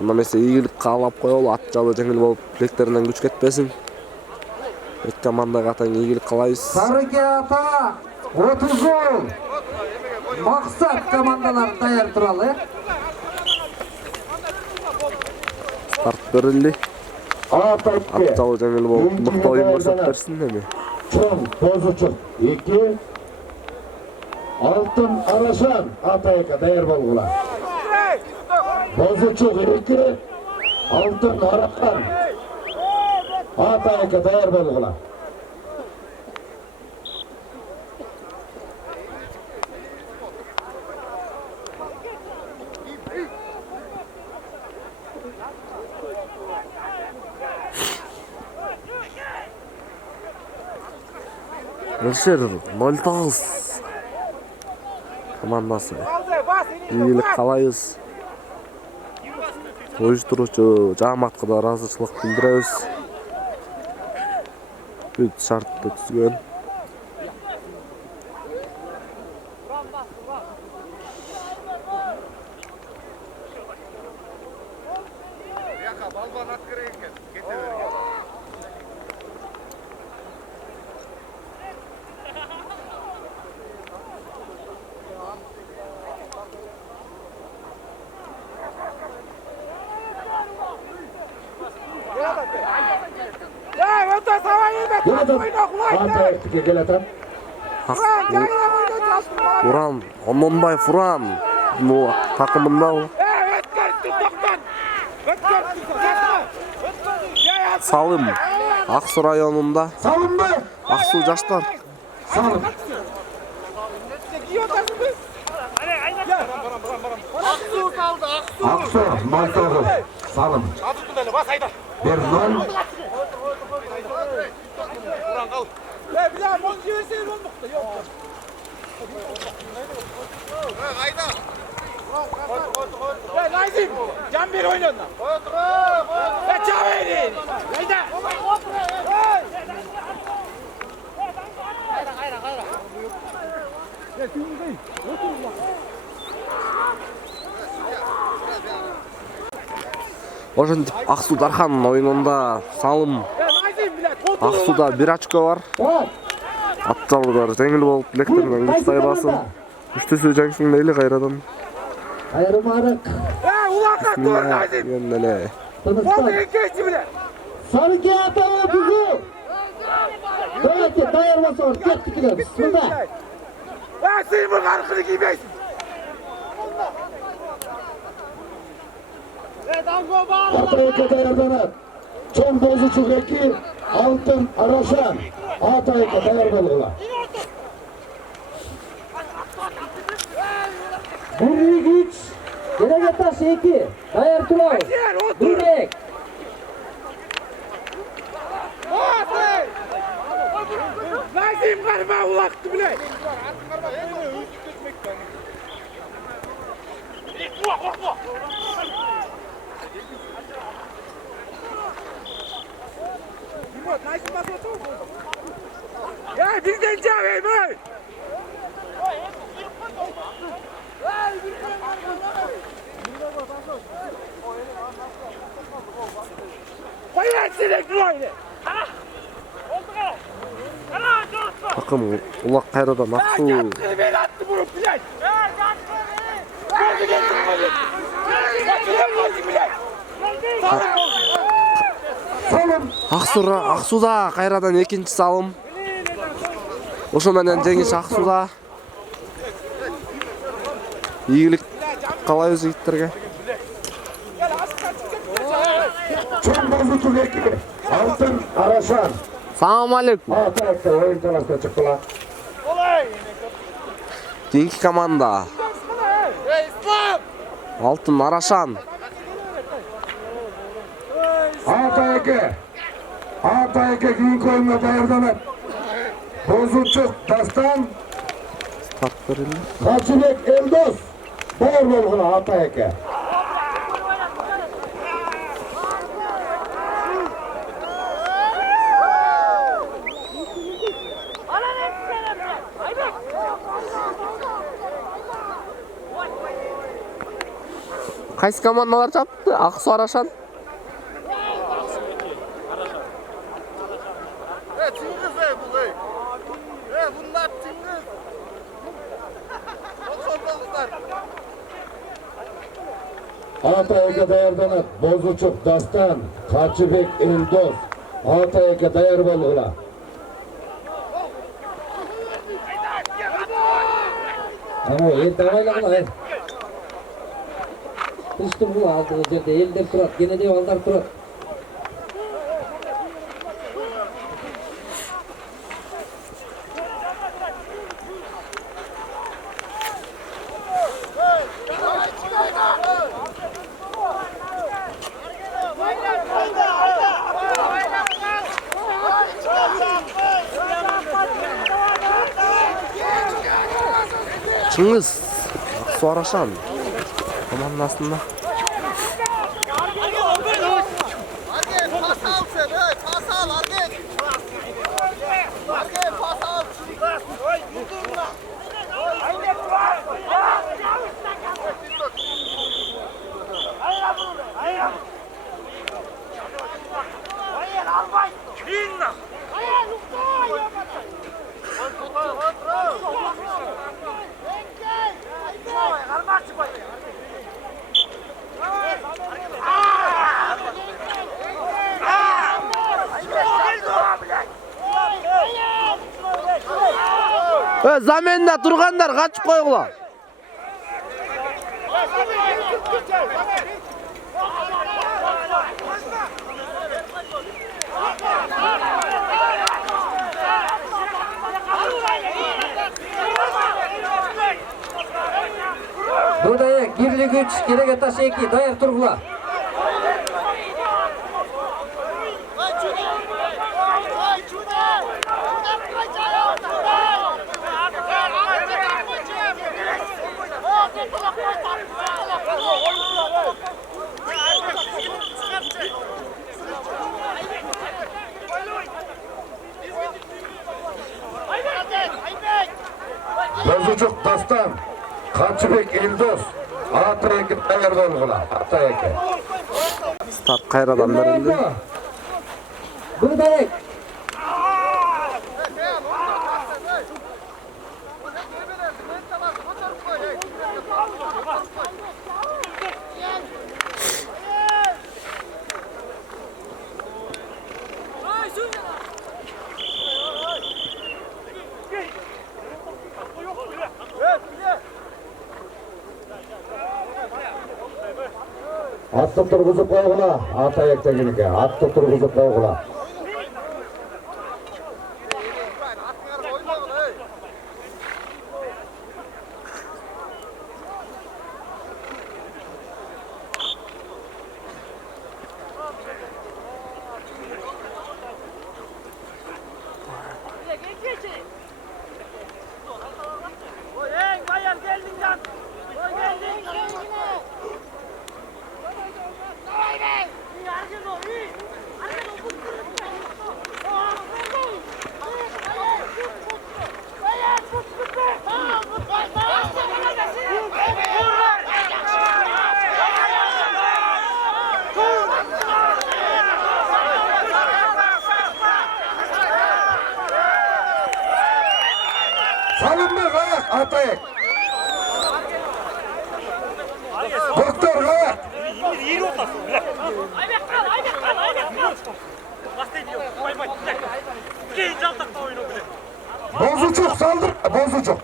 Анда эмесе ийгилик каалап коелу, ат жабы жеңил болуп, билектеринен күч кетпесин. Эки командага тең ийгилик каалайбыз. Sarıke ata 30 gol. Maksat komandalar tayar turalı. Старт берилди. Ат жабы жеңил болуп, мыкты оюн көрсөтүп берсин эми. Чоң Бозучук 2. Алтын Арашан Атайка даяр болгула. Бозучук 2. Алтын Арашан Атайка даяр болгула. Alişer 09 komandасы. Ийгилик каалайбыз. Уюштуруучу жааматка да ыраазычылык билдиребиз. Бүт шартты түзгөн. Ya öte savayı be. Атайка келатат. Уран, Ононбай Фуран бул такымында Салым Аксуу районунда. Салымбы. Аксуу жаштар. Салым. Aksu kaldı, Aksu. Aksu, Maytoğlu, Salım. Bir nol. Bir daha moncu verseydi olmuştu. Yok. Hayda. Ya Nazim, can bir oyun onunla. Ya Çaveri. Hayda. Ошентип Аксу Дархандын оюнунда Салым Аксуда 1 очко бар. Атталуулар жеңил болуп билектеринен күч тайбасын. Үчтөсү жаңсың дейли кайрадан. Ayırmarık. Ulaka dur Nazim. Yönele. Oldu geçti bile. Sarı kağıtları tuzu. Böyle dayarması var. Gittik gidelim. Bismillah. Ya senin bu karısını giymeysin. Atayık'a dayardanır. Çon bozuçuk eki. Altın araşan. Atayık'a dayardanırlar. Burri güç. Gelege taş 2. Dayar Tulav. Durek. Nazim karıma ulaktı bile. Ya birden cevap ver. Koyun sinek böyle. Takım ulak kayradan Aksu. Ben attım bunu bile. Gözü getir böyle. Gözü bile. Аксуда кайрадан экинчи салым. Ошо менен жеңиш Аксуда. Ийгилик каалайбыз жигиттерге. Çon bozuçuk eki. Altın araşan. Салам алейкум. Atayık'ta oyun tarafta çıktılar. Кийинки команда. Алтын Арашан. Atayık'ı. Atayık'ı kiyinki oyununa dayardanır. Bozuçuk Dastan. Start verildi. Kaçıbek Eldos. Doğru bolğuna Atayık'ı. Кайсы командалар чапты? Аксу Арашан. Çıngiz bu bey. Bunlar Çıngiz. Atayık'a dayardanır. Bozuçuk Dastan. Kaçıbek Eldos. Atayık'a dayar bolğuna. Ama davayla kıla. Kılıçtım bu aldığınız yerde elder turat. Gene de aldar turat. Чыңгыз Аксу Арашан командасында. Zaменде тургандар качып койгула. Buğdaya Girlik 3, Kerege Taşı 2, dayar turgula. Bozucuk Dastan, Kaçıbek Eldoz, Atayeke dayar bolgula. Atayeke. Start kayradan verildi. Buğdaya. Atты turguzup koygula. Atayek degenike. Atты turguzup koygula. Salınma kayak Atayek. Doktor kayak. Bozucuk saldır. Bozucuk.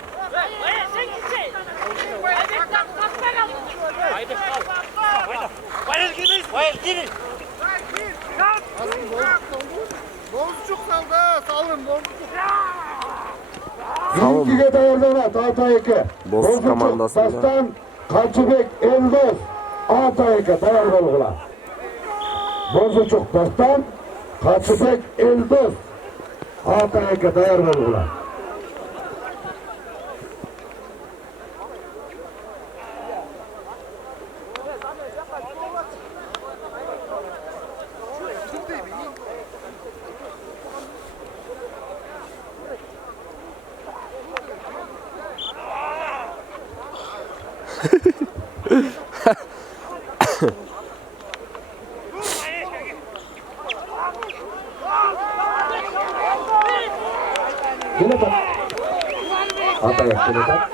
Zinkige dayarlanat Atayeke. Boz komandasında. Dastan, Kaçıbek Eldoz, Atayeke dayar bolgula. Bozucuk Dastan, Kaçıbek Eldoz, Atayeke dayar bolgula. Gele bak. Atayek gele bak.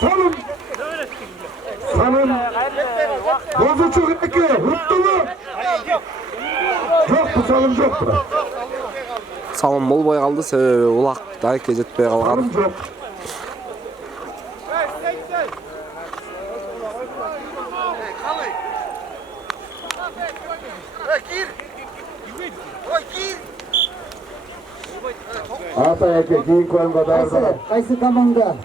Salın. Salın. Bozucuk iki. Huttulu. Yok bu salım yok bura. Salım болбой калды, себеби улак дайке жетпей калган. Salım yok. Atayeke keyin koyunga dayarlanat. Qaysi komanda?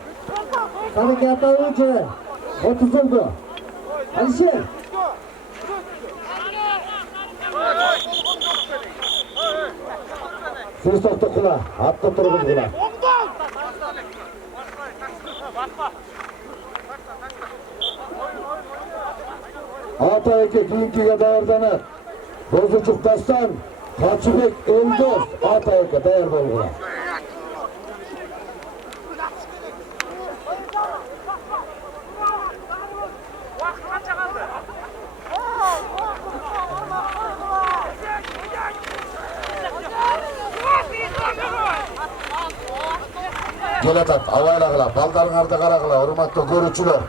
Sarıki atavuvchi 30 oldu. Alisher. Siz to'xtaqula, atda turg'izgila. Atayeke keyinkiga dayarlanat. Bozucuk Dastan, Kaçıbek Eldoz, Atayeke dayar bolgula. Gelatat, avaylagıla, baldarыңарды карагыла, урматтуу көрүүчүлөр.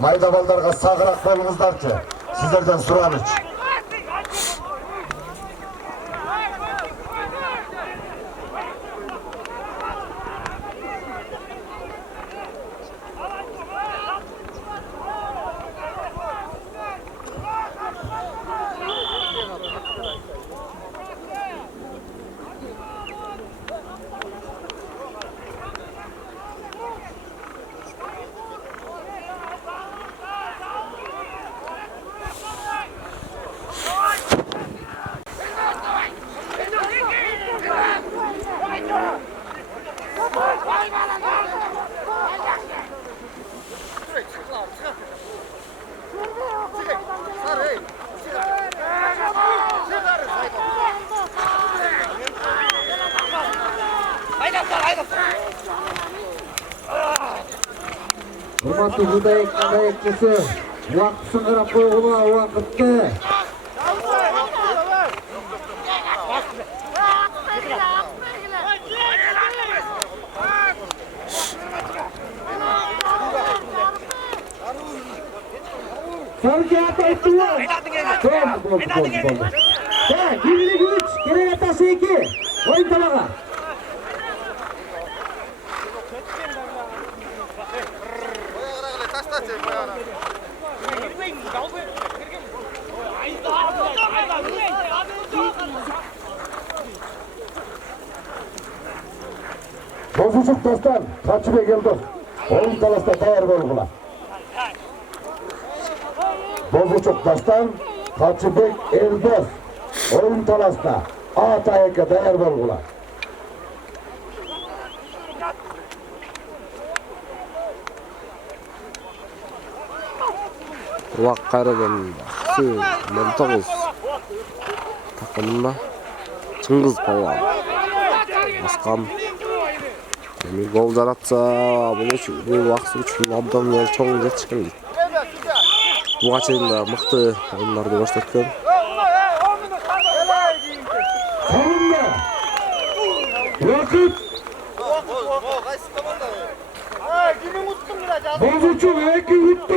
Майда балдарга сагыраак болуңуздарчы. Сиздерден сураныч. Hurmatly hudayekçisi, vaqtini qarab qo'yg'ula, vaqtni. Sarıkağıt ayttılar. Bo'ldi. Birlik 3, kerak atası 2. Oyun talaga. Bozuşuk dostlar, Kaçıbek geldi. Oyun talasta tayar bolgula. Bozuşuk dostlar, Kaçıbek Eldos. Oyun talasta A-Tayek'e tayar bolgula. Ulak Kayradan men 9 takımında Çıngiz Palvan Askan bir gol jaratsa bu vakti üçün abdan beri çoğun жетишкен дейт. Буга чейин да мыкты оюндарды көрсөткөн. Vakit. Bozucu 2 uttu.